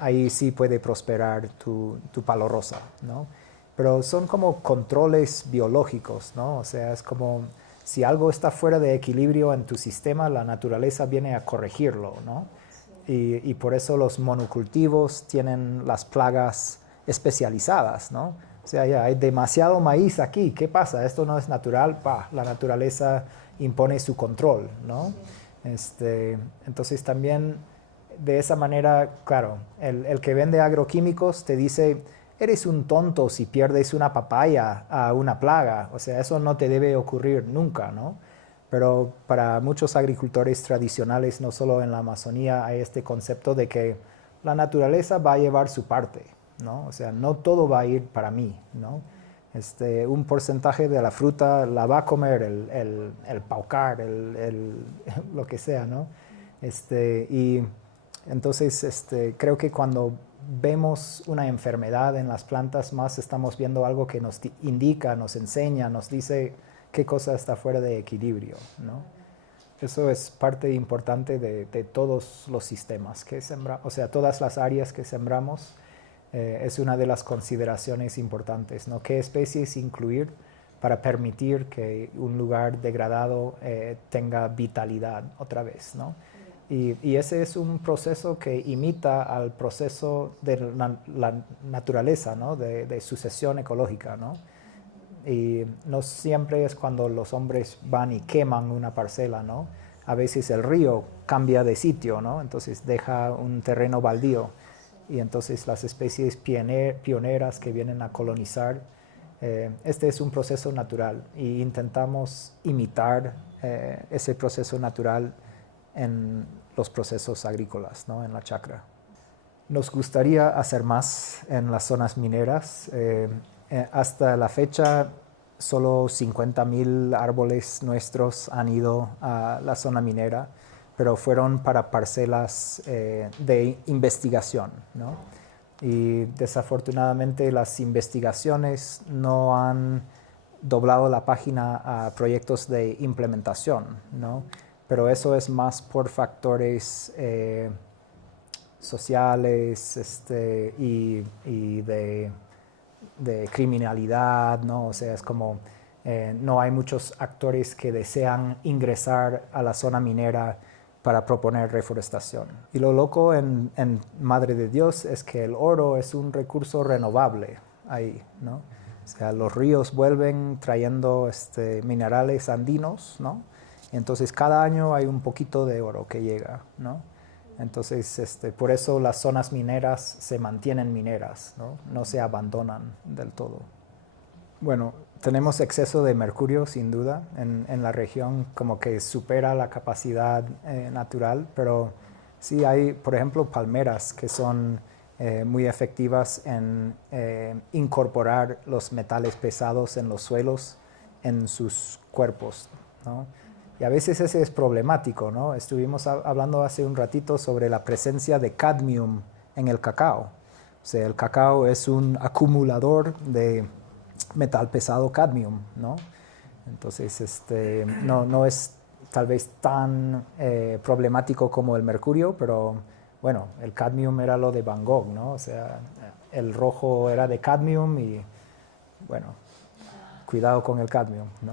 ahí sí puede prosperar tu palo rosa, ¿no? Pero son como controles biológicos, ¿no? O sea, es como si algo está fuera de equilibrio en tu sistema, la naturaleza viene a corregirlo, ¿no? Y por eso los monocultivos tienen las plagas especializadas, ¿no? O sea, ya hay demasiado maíz aquí, ¿qué pasa? Esto no es natural, la naturaleza impone su control, ¿no? Entonces también de esa manera, claro, el que vende agroquímicos te dice, eres un tonto si pierdes una papaya a una plaga, o sea, eso no te debe ocurrir nunca, ¿no? Pero para muchos agricultores tradicionales, no solo en la Amazonía, hay este concepto de que la naturaleza va a llevar su parte, ¿no? O sea, no todo va a ir para mí, ¿no? Un porcentaje de la fruta la va a comer el paucar, lo que sea, ¿no? Y entonces creo que cuando vemos una enfermedad en las plantas, más estamos viendo algo que nos indica, nos enseña, nos dice qué cosa está fuera de equilibrio, ¿no? Eso es parte importante de todos los sistemas que sembramos, o sea, todas las áreas que sembramos, es una de las consideraciones importantes, ¿no? ¿Qué especies incluir para permitir que un lugar degradado tenga vitalidad otra vez, ¿no? Y ese es un proceso que imita al proceso de la naturaleza, ¿no? De sucesión ecológica, ¿no? Y no siempre es cuando los hombres van y queman una parcela, ¿no? A veces el río cambia de sitio, ¿no? Entonces deja un terreno baldío y entonces las especies pioneras que vienen a colonizar, este es un proceso natural y intentamos imitar ese proceso natural en los procesos agrícolas, ¿no? En la chacra. Nos gustaría hacer más en las zonas mineras. Hasta la fecha, solo 50,000 árboles nuestros han ido a la zona minera, pero fueron para parcelas de investigación, ¿no? Y desafortunadamente las investigaciones no han doblado la página a proyectos de implementación, ¿no? Pero eso es más por factores sociales y de criminalidad, ¿no? O sea, es como no hay muchos actores que desean ingresar a la zona minera para proponer reforestación. Y lo loco en Madre de Dios es que el oro es un recurso renovable ahí, ¿no? O sea, los ríos vuelven trayendo minerales andinos, ¿no? Entonces cada año hay un poquito de oro que llega, ¿no? Entonces por eso las zonas mineras se mantienen mineras, ¿no? No se abandonan del todo. Bueno, tenemos exceso de mercurio sin duda en la región, como que supera la capacidad natural, pero sí hay, por ejemplo, palmeras que son muy efectivas en incorporar los metales pesados en los suelos, en sus cuerpos, ¿no? Y a veces ese es problemático, ¿no? Estuvimos hablando hace un ratito sobre la presencia de cadmium en el cacao. O sea, el cacao es un acumulador de metal pesado cadmium, ¿no? Entonces, no es tal vez tan problemático como el mercurio, pero bueno, el cadmium era lo de Van Gogh, ¿no? O sea, el rojo era de cadmium y bueno, cuidado con el cadmium, ¿no?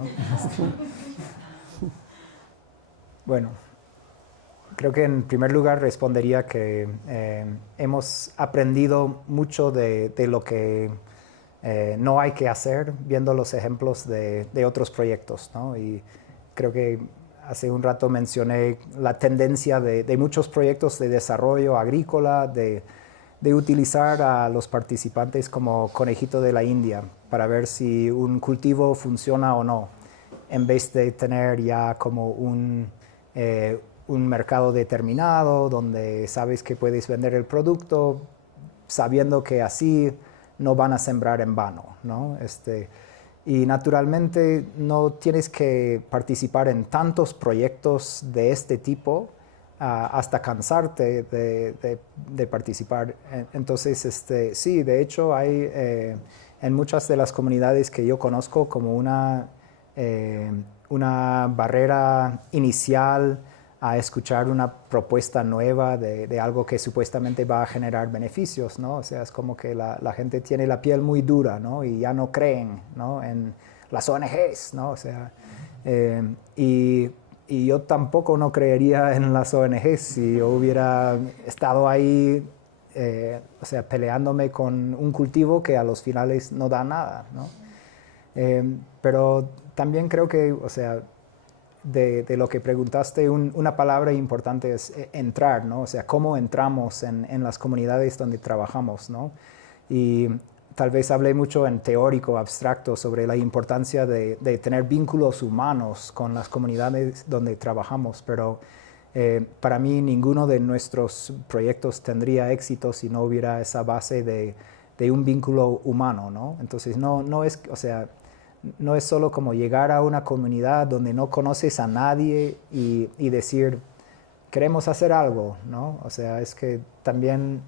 Bueno, creo que en primer lugar respondería que hemos aprendido mucho de lo que no hay que hacer viendo los ejemplos de otros proyectos, ¿no? Y creo que hace un rato mencioné la tendencia de muchos proyectos de desarrollo agrícola, de utilizar a los participantes como conejito de la India para ver si un cultivo funciona o no, en vez de tener ya como un mercado determinado donde sabes que puedes vender el producto sabiendo que así no van a sembrar en vano, ¿no? Y naturalmente no tienes que participar en tantos proyectos de este tipo hasta cansarte de participar. Entonces, sí, de hecho hay en muchas de las comunidades que yo conozco como una barrera inicial a escuchar una propuesta nueva de algo que supuestamente va a generar beneficios, ¿no? O sea, es como que la gente tiene la piel muy dura, ¿no? Y ya no creen, ¿no? En las ONGs, ¿no? O sea, y yo tampoco no creería en las ONGs si yo hubiera estado ahí, o sea, peleándome con un cultivo que a los finales no da nada, ¿no? Pero también creo que, o sea, de lo que preguntaste, una palabra importante es entrar, ¿no? O sea, cómo entramos en las comunidades donde trabajamos, ¿no? Y tal vez hablé mucho en teórico, abstracto, sobre la importancia de tener vínculos humanos con las comunidades donde trabajamos, pero Para mí ninguno de nuestros proyectos tendría éxito si no hubiera esa base de un vínculo humano, ¿no? Entonces no es, o sea, no es solo como llegar a una comunidad donde no conoces a nadie y decir, queremos hacer algo, ¿no? O sea, es que también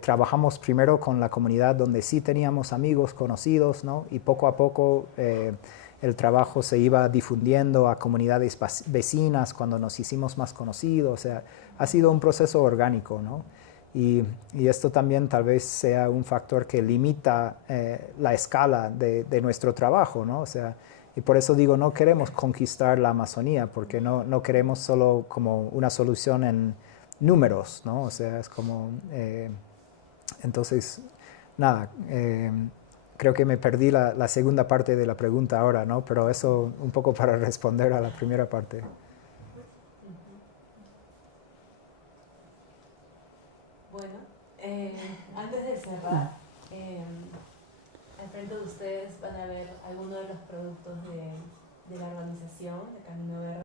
trabajamos primero con la comunidad donde sí teníamos amigos conocidos, ¿no? Y poco a poco el trabajo se iba difundiendo a comunidades vecinas cuando nos hicimos más conocidos. O sea, ha sido un proceso orgánico, ¿no? Y esto también tal vez sea un factor que limita la escala de nuestro trabajo, ¿no? O sea, y por eso digo, no queremos conquistar la Amazonía, porque no queremos solo como una solución en números, ¿no? O sea, es como... entonces, nada, creo que me perdí la segunda parte de la pregunta ahora, ¿no? Pero eso un poco para responder a la primera parte. Bueno, antes de cerrar, al frente de ustedes van a ver algunos de los productos de la organización de Camino Verde.